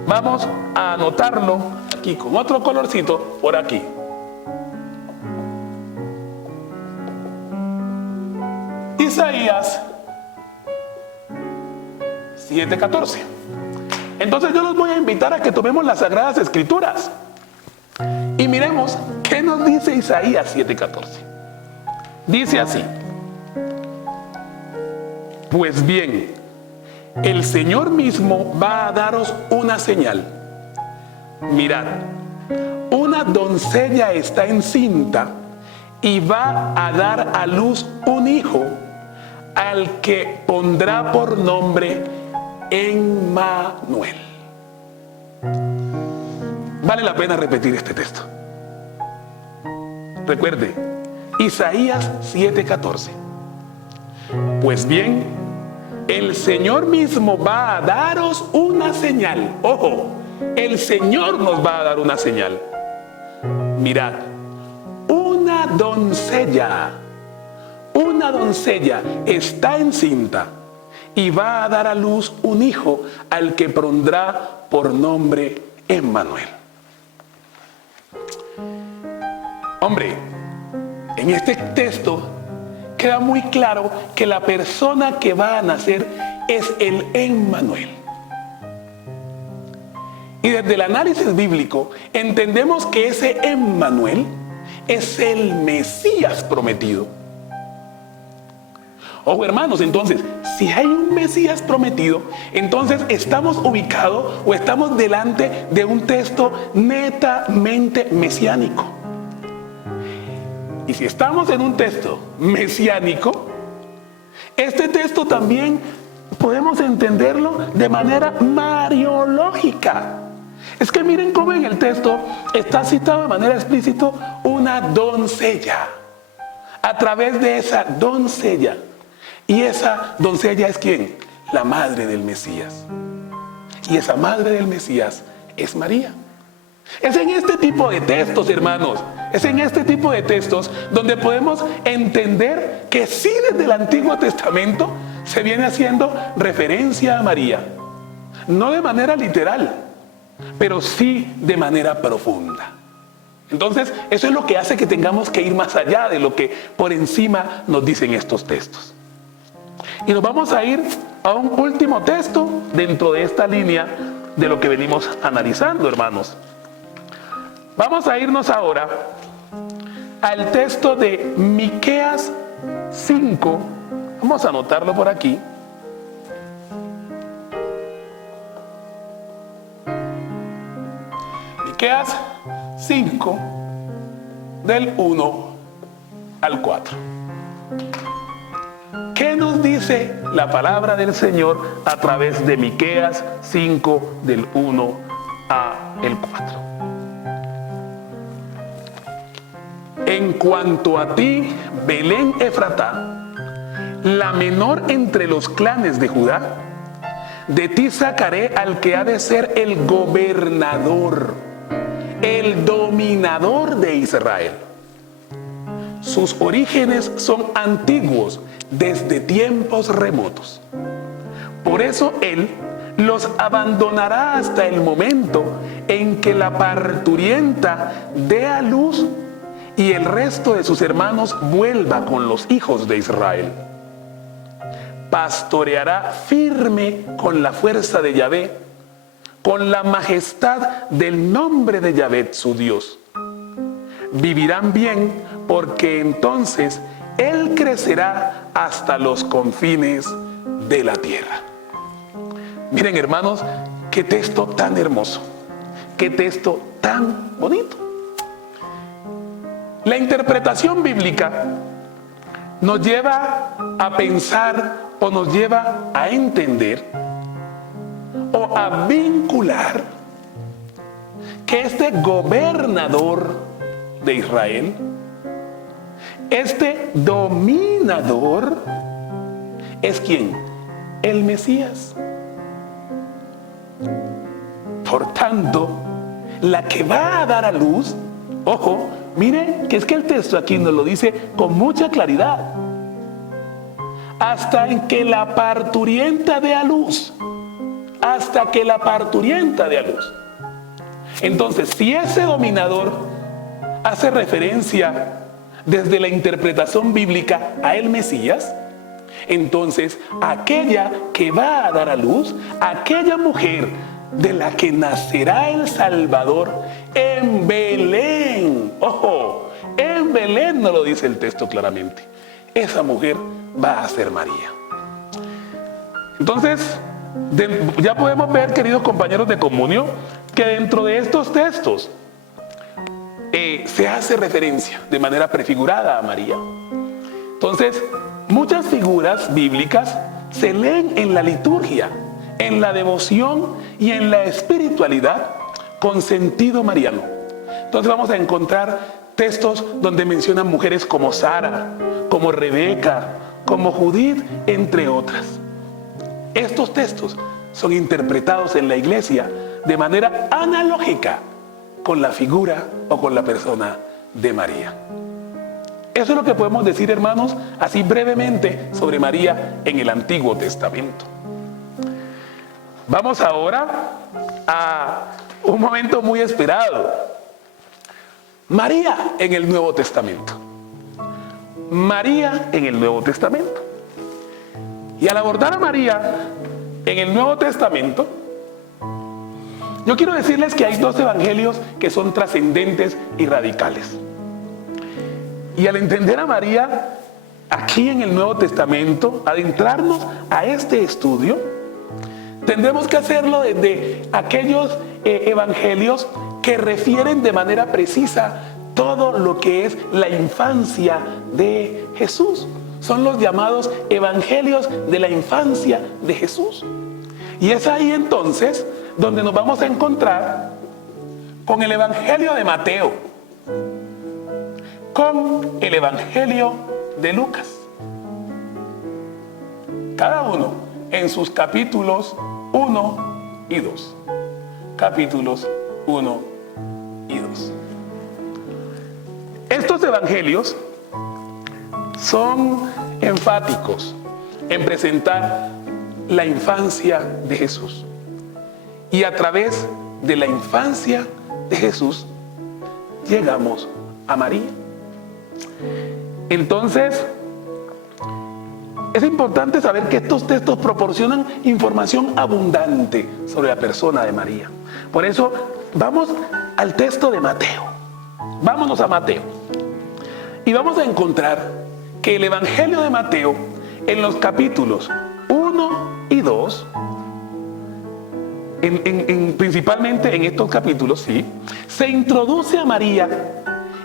Vamos a anotarlo aquí con otro colorcito por aquí. Isaías 7:14. Entonces yo los voy a invitar a que tomemos las Sagradas Escrituras y miremos qué nos dice Isaías 7:14. Dice así: pues bien, el Señor mismo va a daros una señal. Mirad, una doncella está encinta y va a dar a luz un hijo, al que pondrá por nombre Emmanuel. Vale la pena repetir este texto. Recuerde, Isaías 7:14. Pues bien, el Señor mismo va a daros una señal. Ojo, el Señor nos va a dar una señal. Mirad, una doncella está encinta y va a dar a luz un hijo, al que pondrá por nombre Emmanuel. Hombre, en este texto queda muy claro que la persona que va a nacer es el Emmanuel. Y desde el análisis bíblico entendemos que ese Emmanuel es el Mesías prometido. Ojo, hermanos, entonces, si hay un Mesías prometido, entonces estamos ubicados o estamos delante de un texto netamente mesiánico. Y si estamos en un texto mesiánico, este texto también podemos entenderlo de manera mariológica. Es que miren cómo en el texto está citado de manera explícita una doncella. A través de esa doncella. Y esa doncella es ¿quién? La madre del Mesías. Y esa madre del Mesías es María. Es en este tipo de textos, hermanos, es en este tipo de textos donde podemos entender que sí, desde el Antiguo Testamento se viene haciendo referencia a María. No de manera literal, pero sí de manera profunda. Entonces, eso es lo que hace que tengamos que ir más allá de lo que por encima nos dicen estos textos. Y nos vamos a ir a un último texto dentro de esta línea de lo que venimos analizando, hermanos. Vamos a irnos ahora al texto de Miqueas 5. Vamos a anotarlo por aquí. Miqueas 5, del 1 al 4. ¿Qué nos dice la palabra del Señor a través de Miqueas 5, del 1 al 4? En cuanto a ti, Belén Efratá, la menor entre los clanes de Judá, de ti sacaré al que ha de ser el gobernador, el dominador de Israel. Sus orígenes son antiguos, desde tiempos remotos. Por eso él los abandonará hasta el momento en que la parturienta dé a luz y el resto de sus hermanos vuelva con los hijos de Israel. Pastoreará firme con la fuerza de Yahvé, con la majestad del nombre de Yahvé su Dios. Vivirán bien, porque entonces él crecerá hasta los confines de la tierra. Miren, hermanos, qué texto tan hermoso, qué texto tan bonito. La interpretación bíblica nos lleva a pensar o nos lleva a entender o a vincular que este gobernador de Israel, este dominador, es ¿quién? El Mesías. Por tanto, la que va a dar a luz, ojo, mire que es que el texto aquí nos lo dice con mucha claridad. Hasta en que la parturienta dé a luz. Hasta que la parturienta dé a luz. Entonces, si ese dominador hace referencia desde la interpretación bíblica a el Mesías, entonces aquella que va a dar a luz, aquella mujer de la que nacerá el Salvador en Belén, ojo, en Belén no lo dice el texto claramente, esa mujer va a ser María. Entonces, ya podemos ver, queridos compañeros de comunión, que dentro de estos textos se hace referencia de manera prefigurada a María. Entonces, muchas figuras bíblicas se leen en la liturgia, en la devoción y en la espiritualidad con sentido mariano. Entonces vamos a encontrar textos donde mencionan mujeres como Sara, como Rebeca, como Judith, entre otras. Estos textos son interpretados en la iglesia de manera analógica con la figura o con la persona de María. Eso es lo que podemos decir, hermanos, así brevemente sobre María en el Antiguo Testamento. Vamos ahora a un momento muy esperado. María en el Nuevo Testamento. María en el Nuevo Testamento. Y al abordar a María en el Nuevo Testamento, yo quiero decirles que hay dos evangelios que son trascendentes y radicales. Y al entender a María aquí en el Nuevo Testamento, adentrarnos a este estudio, tendremos que hacerlo desde aquellos evangelios que refieren de manera precisa todo lo que es la infancia de Jesús. Son los llamados evangelios de la infancia de Jesús. Y es ahí entonces donde nos vamos a encontrar con el evangelio de Mateo, con el evangelio de Lucas. Cada uno en sus capítulos 1 y 2. Capítulos 1 Estos evangelios son enfáticos en presentar la infancia de Jesús. Y a través de la infancia de Jesús llegamos a María. Entonces, es importante saber que estos textos proporcionan información abundante sobre la persona de María. Por eso, vamos al texto de Mateo. Vámonos a Mateo. Y vamos a encontrar que el Evangelio de Mateo, en los capítulos 1 y 2, principalmente en estos capítulos, sí, se introduce a María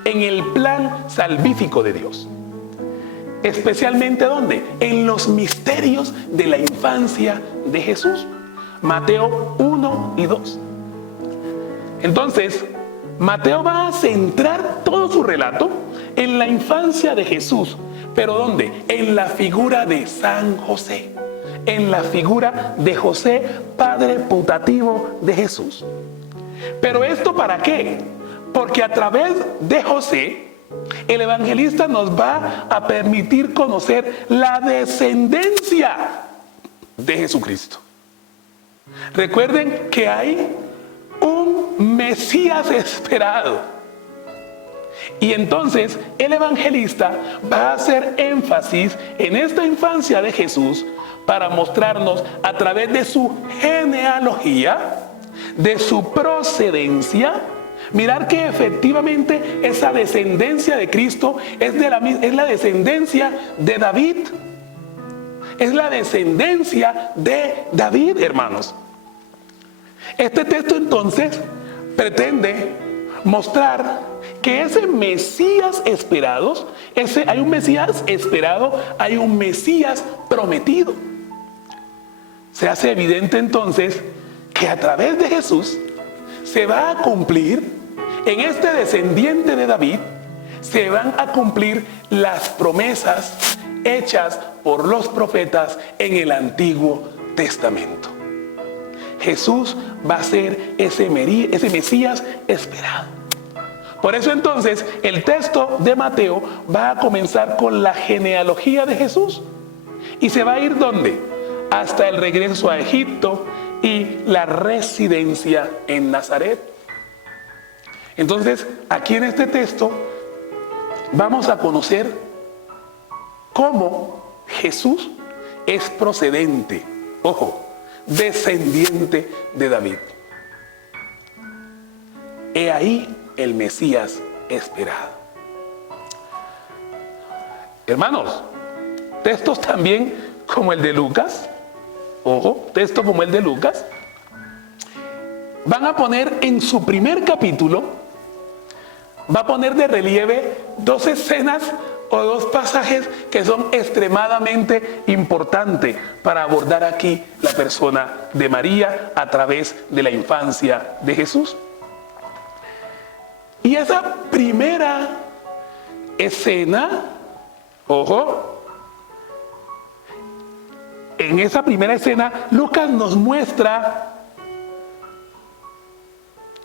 en el plan salvífico de Dios. Especialmente ¿dónde? En los misterios de la infancia de Jesús. Mateo 1 y 2. Entonces, Mateo va a centrar todo su relato en la infancia de Jesús. ¿Pero dónde? En la figura de San José. En la figura de José, padre putativo de Jesús. ¿Pero esto para qué? Porque a través de José, el evangelista nos va a permitir conocer la descendencia de Jesucristo. Recuerden que hay un Mesías esperado. Y entonces el evangelista va a hacer énfasis en esta infancia de Jesús para mostrarnos a través de su genealogía, de su procedencia, mirar que efectivamente esa descendencia de Cristo es la descendencia de David. Es la descendencia de David, hermanos. Este texto entonces pretende mostrar que ese Mesías esperado, hay un Mesías esperado, hay un Mesías prometido. Se hace evidente entonces que a través de Jesús se va a cumplir, en este descendiente de David, se van a cumplir las promesas hechas por los profetas en el Antiguo Testamento. Jesús va a ser ese Mesías esperado. Por eso entonces el texto de Mateo va a comenzar con la genealogía de Jesús. Y se va a ir ¿dónde? Hasta el regreso a Egipto y la residencia en Nazaret. Entonces, aquí en este texto vamos a conocer cómo Jesús es procedente, ojo, descendiente de David. He ahí el Mesías esperado. Hermanos, textos también como el de Lucas, ojo, textos como el de Lucas, van a poner en su primer capítulo, va a poner de relieve dos escenas o dos pasajes que son extremadamente importantes para abordar aquí la persona de María a través de la infancia de Jesús. Y esa primera escena, ojo, en esa primera escena Lucas nos muestra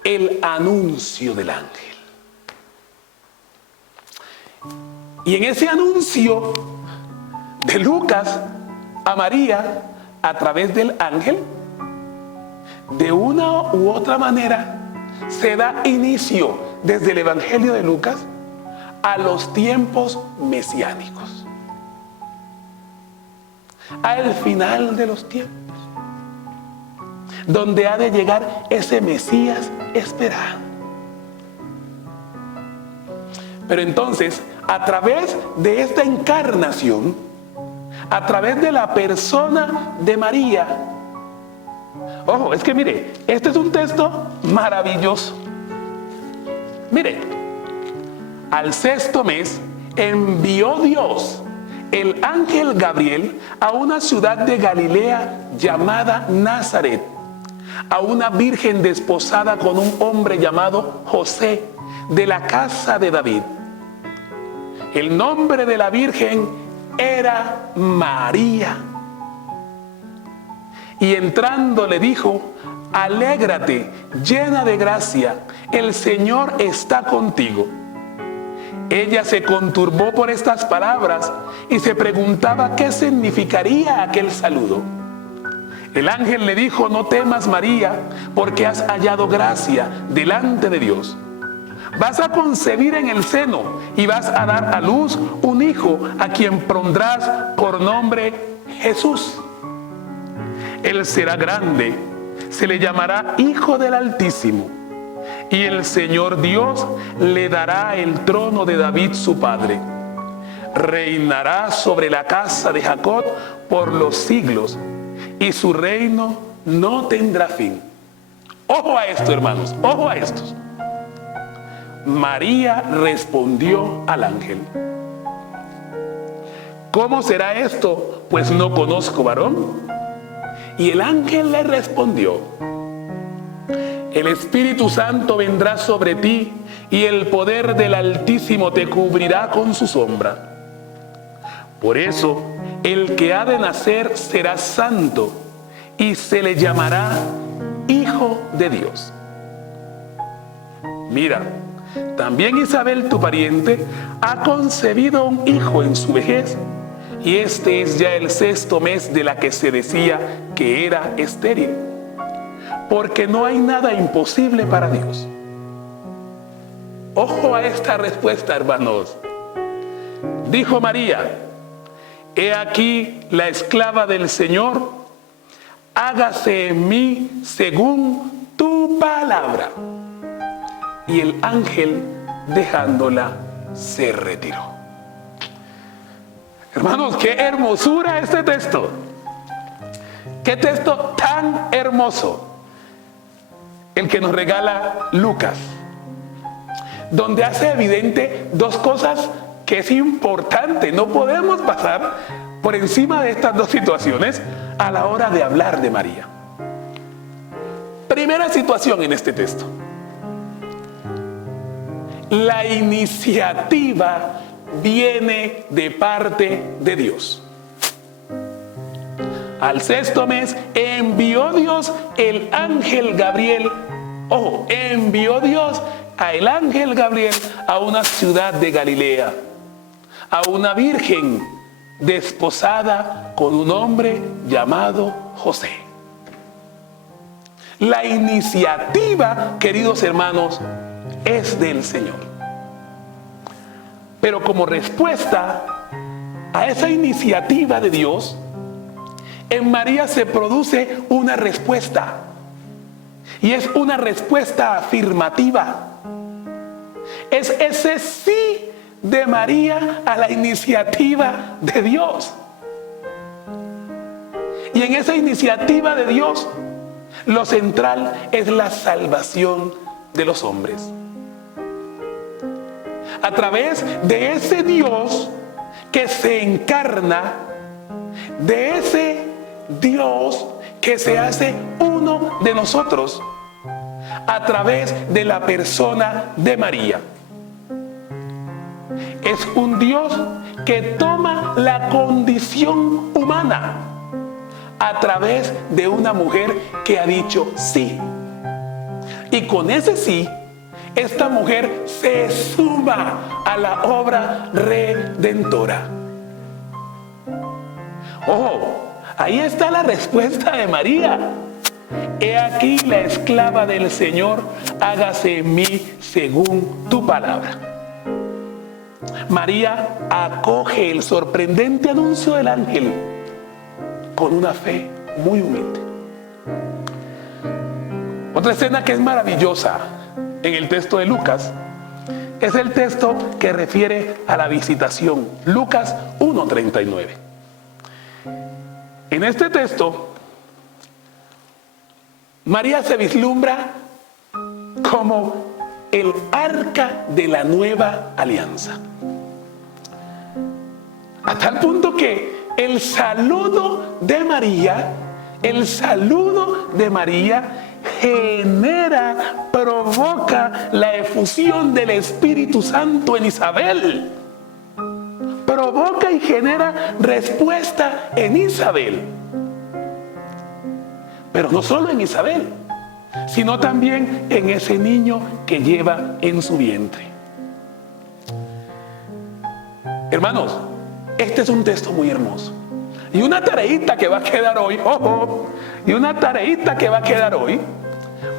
el anuncio del ángel. Y en ese anuncio de Lucas a María a través del ángel, de una u otra manera se da inicio desde el Evangelio de Lucas a los tiempos mesiánicos, al final de los tiempos, donde ha de llegar ese Mesías esperado. Pero entonces, a través de esta encarnación, a través de la persona de María, ojo, es que mire, este es un texto maravilloso. Mire, al sexto mes envió Dios el ángel Gabriel a una ciudad de Galilea llamada Nazaret, a una virgen desposada con un hombre llamado José, de la casa de David. El nombre de la virgen era María. Y entrando le dijo: alégrate, llena de gracia, el Señor está contigo. Ella se conturbó por estas palabras y se preguntaba qué significaría aquel saludo. El ángel le dijo: no temas, María, porque has hallado gracia delante de Dios. Vas a concebir en el seno y vas a dar a luz un hijo a quien pondrás por nombre Jesús. Él será grande, se le llamará Hijo del Altísimo, y el Señor Dios le dará el trono de David su padre. Reinará sobre la casa de Jacob por los siglos, y su reino no tendrá fin. Ojo a esto, hermanos, ojo a esto. María respondió al ángel: ¿cómo será esto? Pues no conozco varón. Y el ángel le respondió: el Espíritu Santo vendrá sobre ti y el poder del Altísimo te cubrirá con su sombra. Por eso, el que ha de nacer será santo y se le llamará Hijo de Dios. Mira, también Isabel, tu pariente, ha concebido un hijo en su vejez, y este es ya el 6º mes de la que se decía que era estéril, porque no hay nada imposible para Dios. Ojo a esta respuesta, hermanos. Dijo María: he aquí la esclava del Señor, hágase en mí según tu palabra. Y el ángel, dejándola, se retiró. Hermanos, qué hermosura este texto. Qué texto tan hermoso el que nos regala Lucas, donde hace evidente dos cosas que es importante. No podemos pasar por encima de estas dos situaciones a la hora de hablar de María. Primera situación en este texto: la iniciativa viene de parte de Dios. Al 6º mes envió Dios el ángel Gabriel. Ojo, envió Dios a el ángel Gabriel a una ciudad de Galilea, a una virgen desposada con un hombre llamado José. La iniciativa, queridos hermanos, es del Señor. Pero como respuesta a esa iniciativa de Dios, en María se produce una respuesta. Y es una respuesta afirmativa. Es ese sí de María a la iniciativa de Dios. Y en esa iniciativa de Dios, lo central es la salvación de los hombres. A través de ese Dios que se encarna, de ese Dios que se hace uno de nosotros, a través de la persona de María. Es un Dios que toma la condición humana a través de una mujer que ha dicho sí. Y con ese sí, esta mujer se suma a la obra redentora. Ojo, ahí está la respuesta de María. He aquí la esclava del Señor, hágase en mí según tu palabra. María acoge el sorprendente anuncio del ángel con una fe muy humilde. Otra escena que es maravillosa en el texto de Lucas es el texto que refiere a la visitación, Lucas 1:39. En este texto, María se vislumbra como el arca de la nueva alianza. A tal punto que el saludo de María genera, provoca la efusión del Espíritu Santo en Isabel. Provoca y genera respuesta en Isabel. Pero no solo en Isabel, sino también en ese niño que lleva en su vientre. Hermanos, este es un texto muy hermoso. Y una tareita que va a quedar hoy, ojo, y una tareita que va a quedar hoy,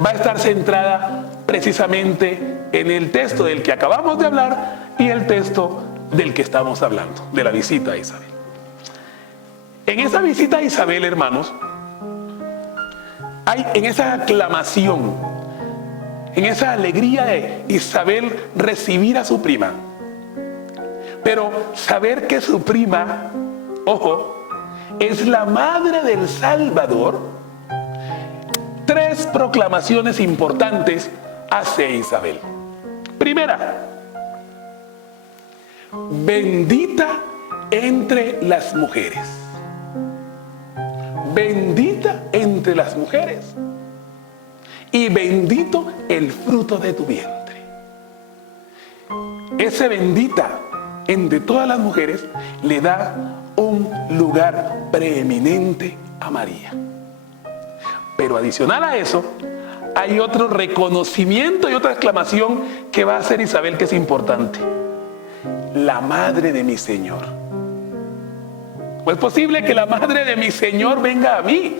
va a estar centrada precisamente en el texto del que acabamos de hablar y el texto del que estamos hablando, de la visita a Isabel. En esa visita a Isabel, hermanos, hay en esa aclamación, en esa alegría de Isabel recibir a su prima, pero saber que su prima, ojo, es la madre del Salvador, 3 proclamaciones importantes hace Isabel. Primera, bendita entre las mujeres. Bendita entre las mujeres. Y bendito el fruto de tu vientre. Ese bendita entre todas las mujeres le da un lugar preeminente a María. Pero adicional a eso, hay otro reconocimiento y otra exclamación que va a hacer Isabel que es importante. La madre de mi Señor. ¿Cómo es posible que la madre de mi Señor venga a mí?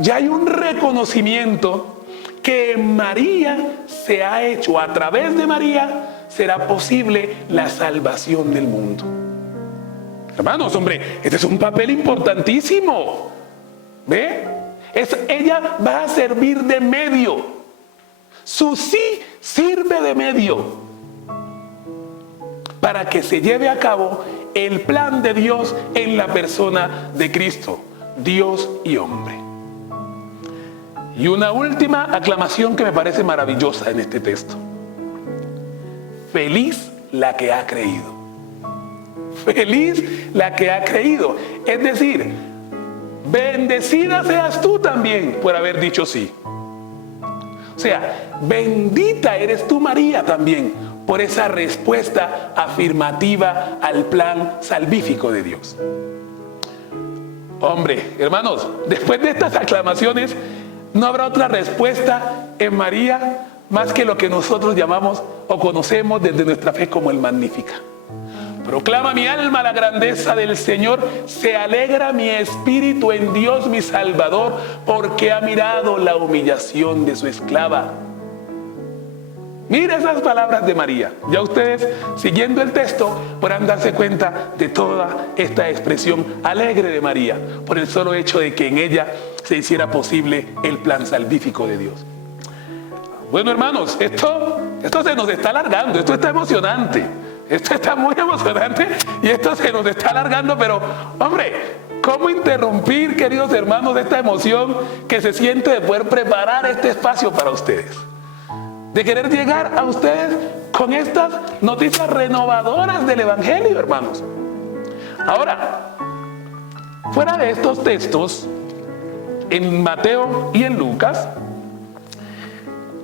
Ya hay un reconocimiento que en María se ha hecho. A través de María será posible la salvación del mundo. Hermanos, hombre, este es un papel importantísimo. ¿Ve? Ella va a servir de medio. Su sí sirve de medio para que se lleve a cabo el plan de Dios en la persona de Cristo, Dios y hombre. Y una última aclamación que me parece maravillosa en este texto. Feliz la que ha creído. Feliz la que ha creído. Es decir, bendecida seas tú también por haber dicho sí. O sea, bendita eres tú, María, también por esa respuesta afirmativa al plan salvífico de Dios. Hombre, hermanos, después de estas aclamaciones, no habrá otra respuesta en María más que lo que nosotros llamamos o conocemos desde nuestra fe como el Magnífica. Proclama mi alma la grandeza del Señor, se alegra mi espíritu en Dios mi Salvador, porque ha mirado la humillación de su esclava. Mire esas palabras de María. Ya ustedes, siguiendo el texto, podrán darse cuenta de toda esta expresión alegre de María, por el solo hecho de que en ella se hiciera posible el plan salvífico de Dios. Bueno, hermanos, esto se nos está alargando, esto está emocionante. Esto está muy emocionante y esto se nos está alargando, pero, hombre, ¿cómo interrumpir, queridos hermanos, esta emoción que se siente de poder preparar este espacio para ustedes? De querer llegar a ustedes con estas noticias renovadoras del Evangelio, hermanos. Ahora, fuera de estos textos, en Mateo y en Lucas,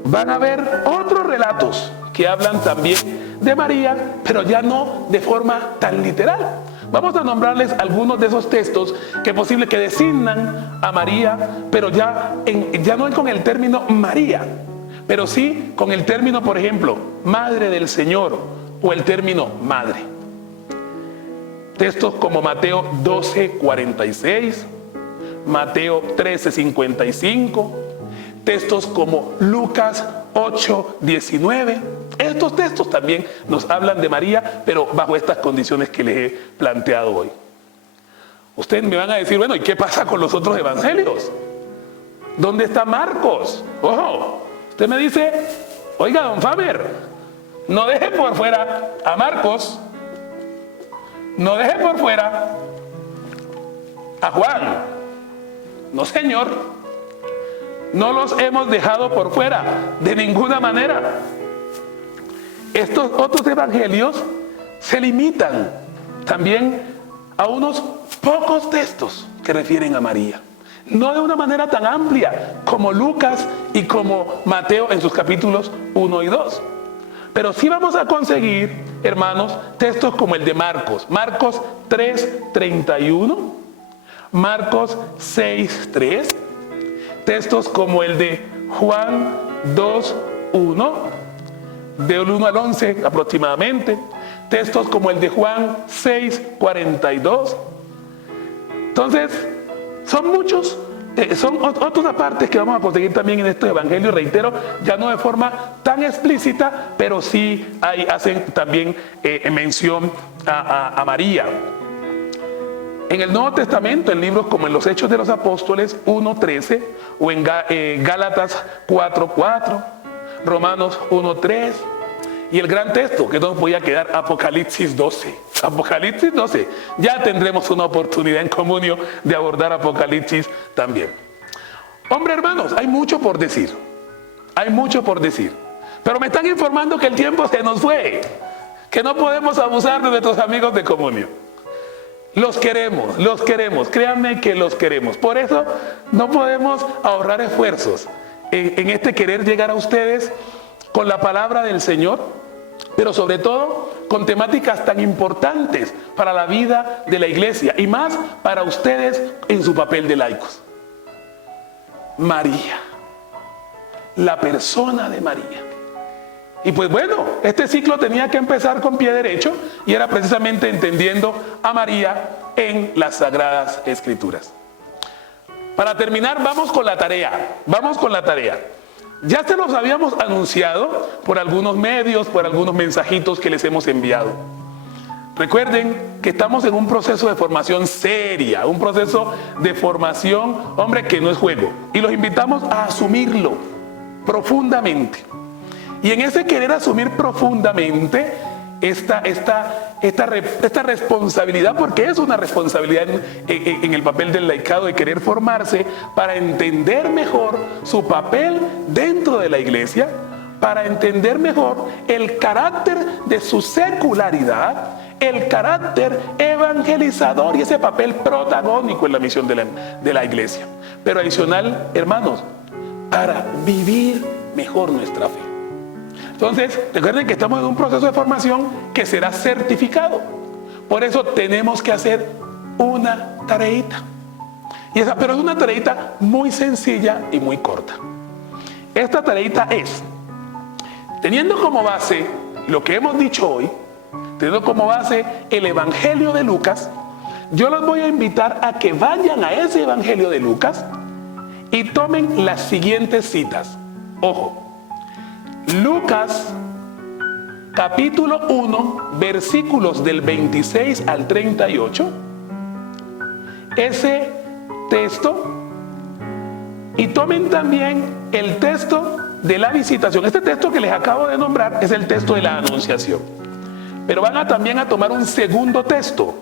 van a haber otros relatos que hablan también de María, pero ya no de forma tan literal. Vamos a nombrarles algunos de esos textos que es posible que designan a María, pero ya no con el término María, pero sí con el término, por ejemplo, Madre del Señor o el término Madre. Textos como Mateo 12:46, Mateo 13:55, textos como Lucas 8:19. Estos textos también nos hablan de María, pero bajo estas condiciones que les he planteado hoy. Ustedes me van a decir, bueno, ¿y qué pasa con los otros evangelios? ¿Dónde está Marcos? Ojo, usted me dice, oiga, don Faber, no deje por fuera a Marcos, no deje por fuera a Juan. No, señor, no los hemos dejado por fuera de ninguna manera. Estos otros evangelios se limitan también a unos pocos textos que refieren a María. No de una manera tan amplia como Lucas y como Mateo en sus capítulos 1 y 2. Pero sí vamos a conseguir, hermanos, textos como el de Marcos. Marcos 3:31, Marcos 6:3, textos como el de Juan 2:1, del 1 al 11 aproximadamente, textos como el de Juan 6:42. Entonces, son muchos, son otras partes que vamos a conseguir también en estos evangelios, reitero, ya no de forma tan explícita, pero sí hacen también mención a María. En el Nuevo Testamento, en libros como en los Hechos de los Apóstoles 1:13, o en Gálatas 4:4, Romanos 1:3, y el gran texto que nos voy a quedar, Apocalipsis 12. Apocalipsis 12. Ya tendremos una oportunidad en comunio de abordar Apocalipsis también. Hombre, hermanos, hay mucho por decir. Hay mucho por decir. Pero me están informando que el tiempo se nos fue. Que no podemos abusar de nuestros amigos de comunio. Los queremos. Créanme que los queremos. Por eso no podemos ahorrar esfuerzos en este querer llegar a ustedes con la palabra del Señor, pero sobre todo con temáticas tan importantes para la vida de la iglesia y más para ustedes en su papel de laicos. María, la persona de María. Y pues bueno, este ciclo tenía que empezar con pie derecho y era precisamente entendiendo a María en las Sagradas Escrituras. Para terminar, vamos con la tarea. Ya se los habíamos anunciado por algunos medios, por algunos mensajitos que les hemos enviado. Recuerden que estamos en un proceso de formación seria, un proceso de formación, hombre, que no es juego. Y los invitamos a asumirlo profundamente. Y en ese querer asumir profundamente esta responsabilidad, porque es una responsabilidad en el papel del laicado de querer formarse para entender mejor su papel dentro de la iglesia, para entender mejor el carácter de su secularidad, el carácter evangelizador y ese papel protagónico en la misión de la iglesia. Pero adicional, hermanos, para vivir mejor nuestra fe. Entonces, recuerden que estamos en un proceso de formación que será certificado. Por eso tenemos que hacer una tareita. Pero es una tareita muy sencilla y muy corta. Esta tareita es, teniendo como base lo que hemos dicho hoy, teniendo como base el Evangelio de Lucas, yo los voy a invitar a que vayan a ese Evangelio de Lucas y tomen las siguientes citas. Ojo. Lucas capítulo 1, versículos del 26 al 38, ese texto, y tomen también el texto de la visitación. Este texto que les acabo de nombrar es el texto de la Anunciación, pero van también a tomar un segundo texto,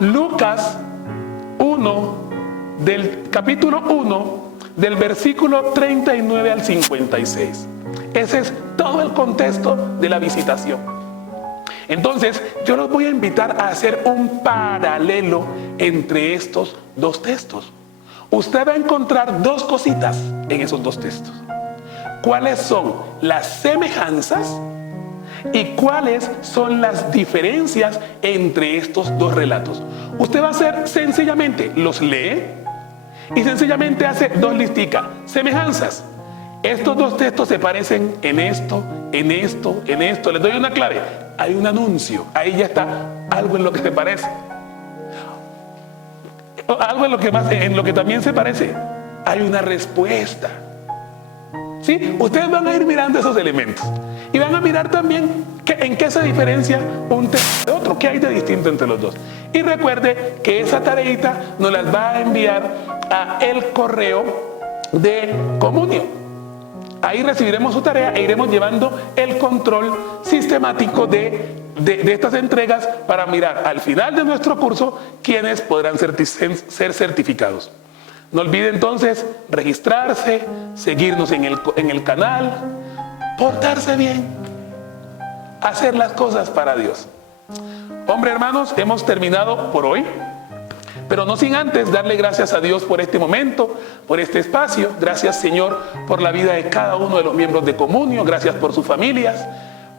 Lucas 1, del capítulo 1, del versículo 39 al 56. Ese es todo el contexto de la visitación. Entonces, yo los voy a invitar a hacer un paralelo entre estos dos textos. Usted va a encontrar dos cositas en esos dos textos. ¿Cuáles son las semejanzas y cuáles son las diferencias entre estos dos relatos? Usted va a hacer sencillamente, los lee y sencillamente hace dos listicas. Semejanzas. Estos dos textos se parecen en esto, en esto, en esto. Les doy una clave. Hay un anuncio. Ahí ya está algo en lo que se parece. Algo en lo que también se parece. Hay una respuesta. ¿Sí? Ustedes van a ir mirando esos elementos. Y van a mirar también en qué se diferencia un texto de otro. ¿Qué hay de distinto entre los dos? Y recuerde que esa tareita nos las va a enviar a el correo de comunio. Ahí recibiremos su tarea e iremos llevando el control sistemático de estas entregas para mirar al final de nuestro curso quiénes podrán ser certificados. No olvide entonces registrarse, seguirnos en el canal, portarse bien, hacer las cosas para Dios. Hombre, hermanos, hemos terminado por hoy. Pero no sin antes darle gracias a Dios por este momento, por este espacio. Gracias, Señor, por la vida de cada uno de los miembros de Comunio. Gracias por sus familias.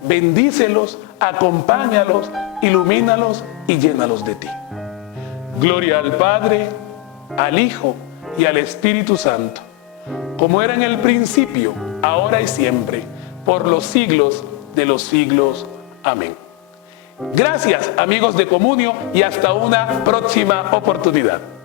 Bendícelos, acompáñalos, ilumínalos y llénalos de ti. Gloria al Padre, al Hijo y al Espíritu Santo, como era en el principio, ahora y siempre, por los siglos de los siglos. Amén. Gracias, amigos de Comunio, y hasta una próxima oportunidad.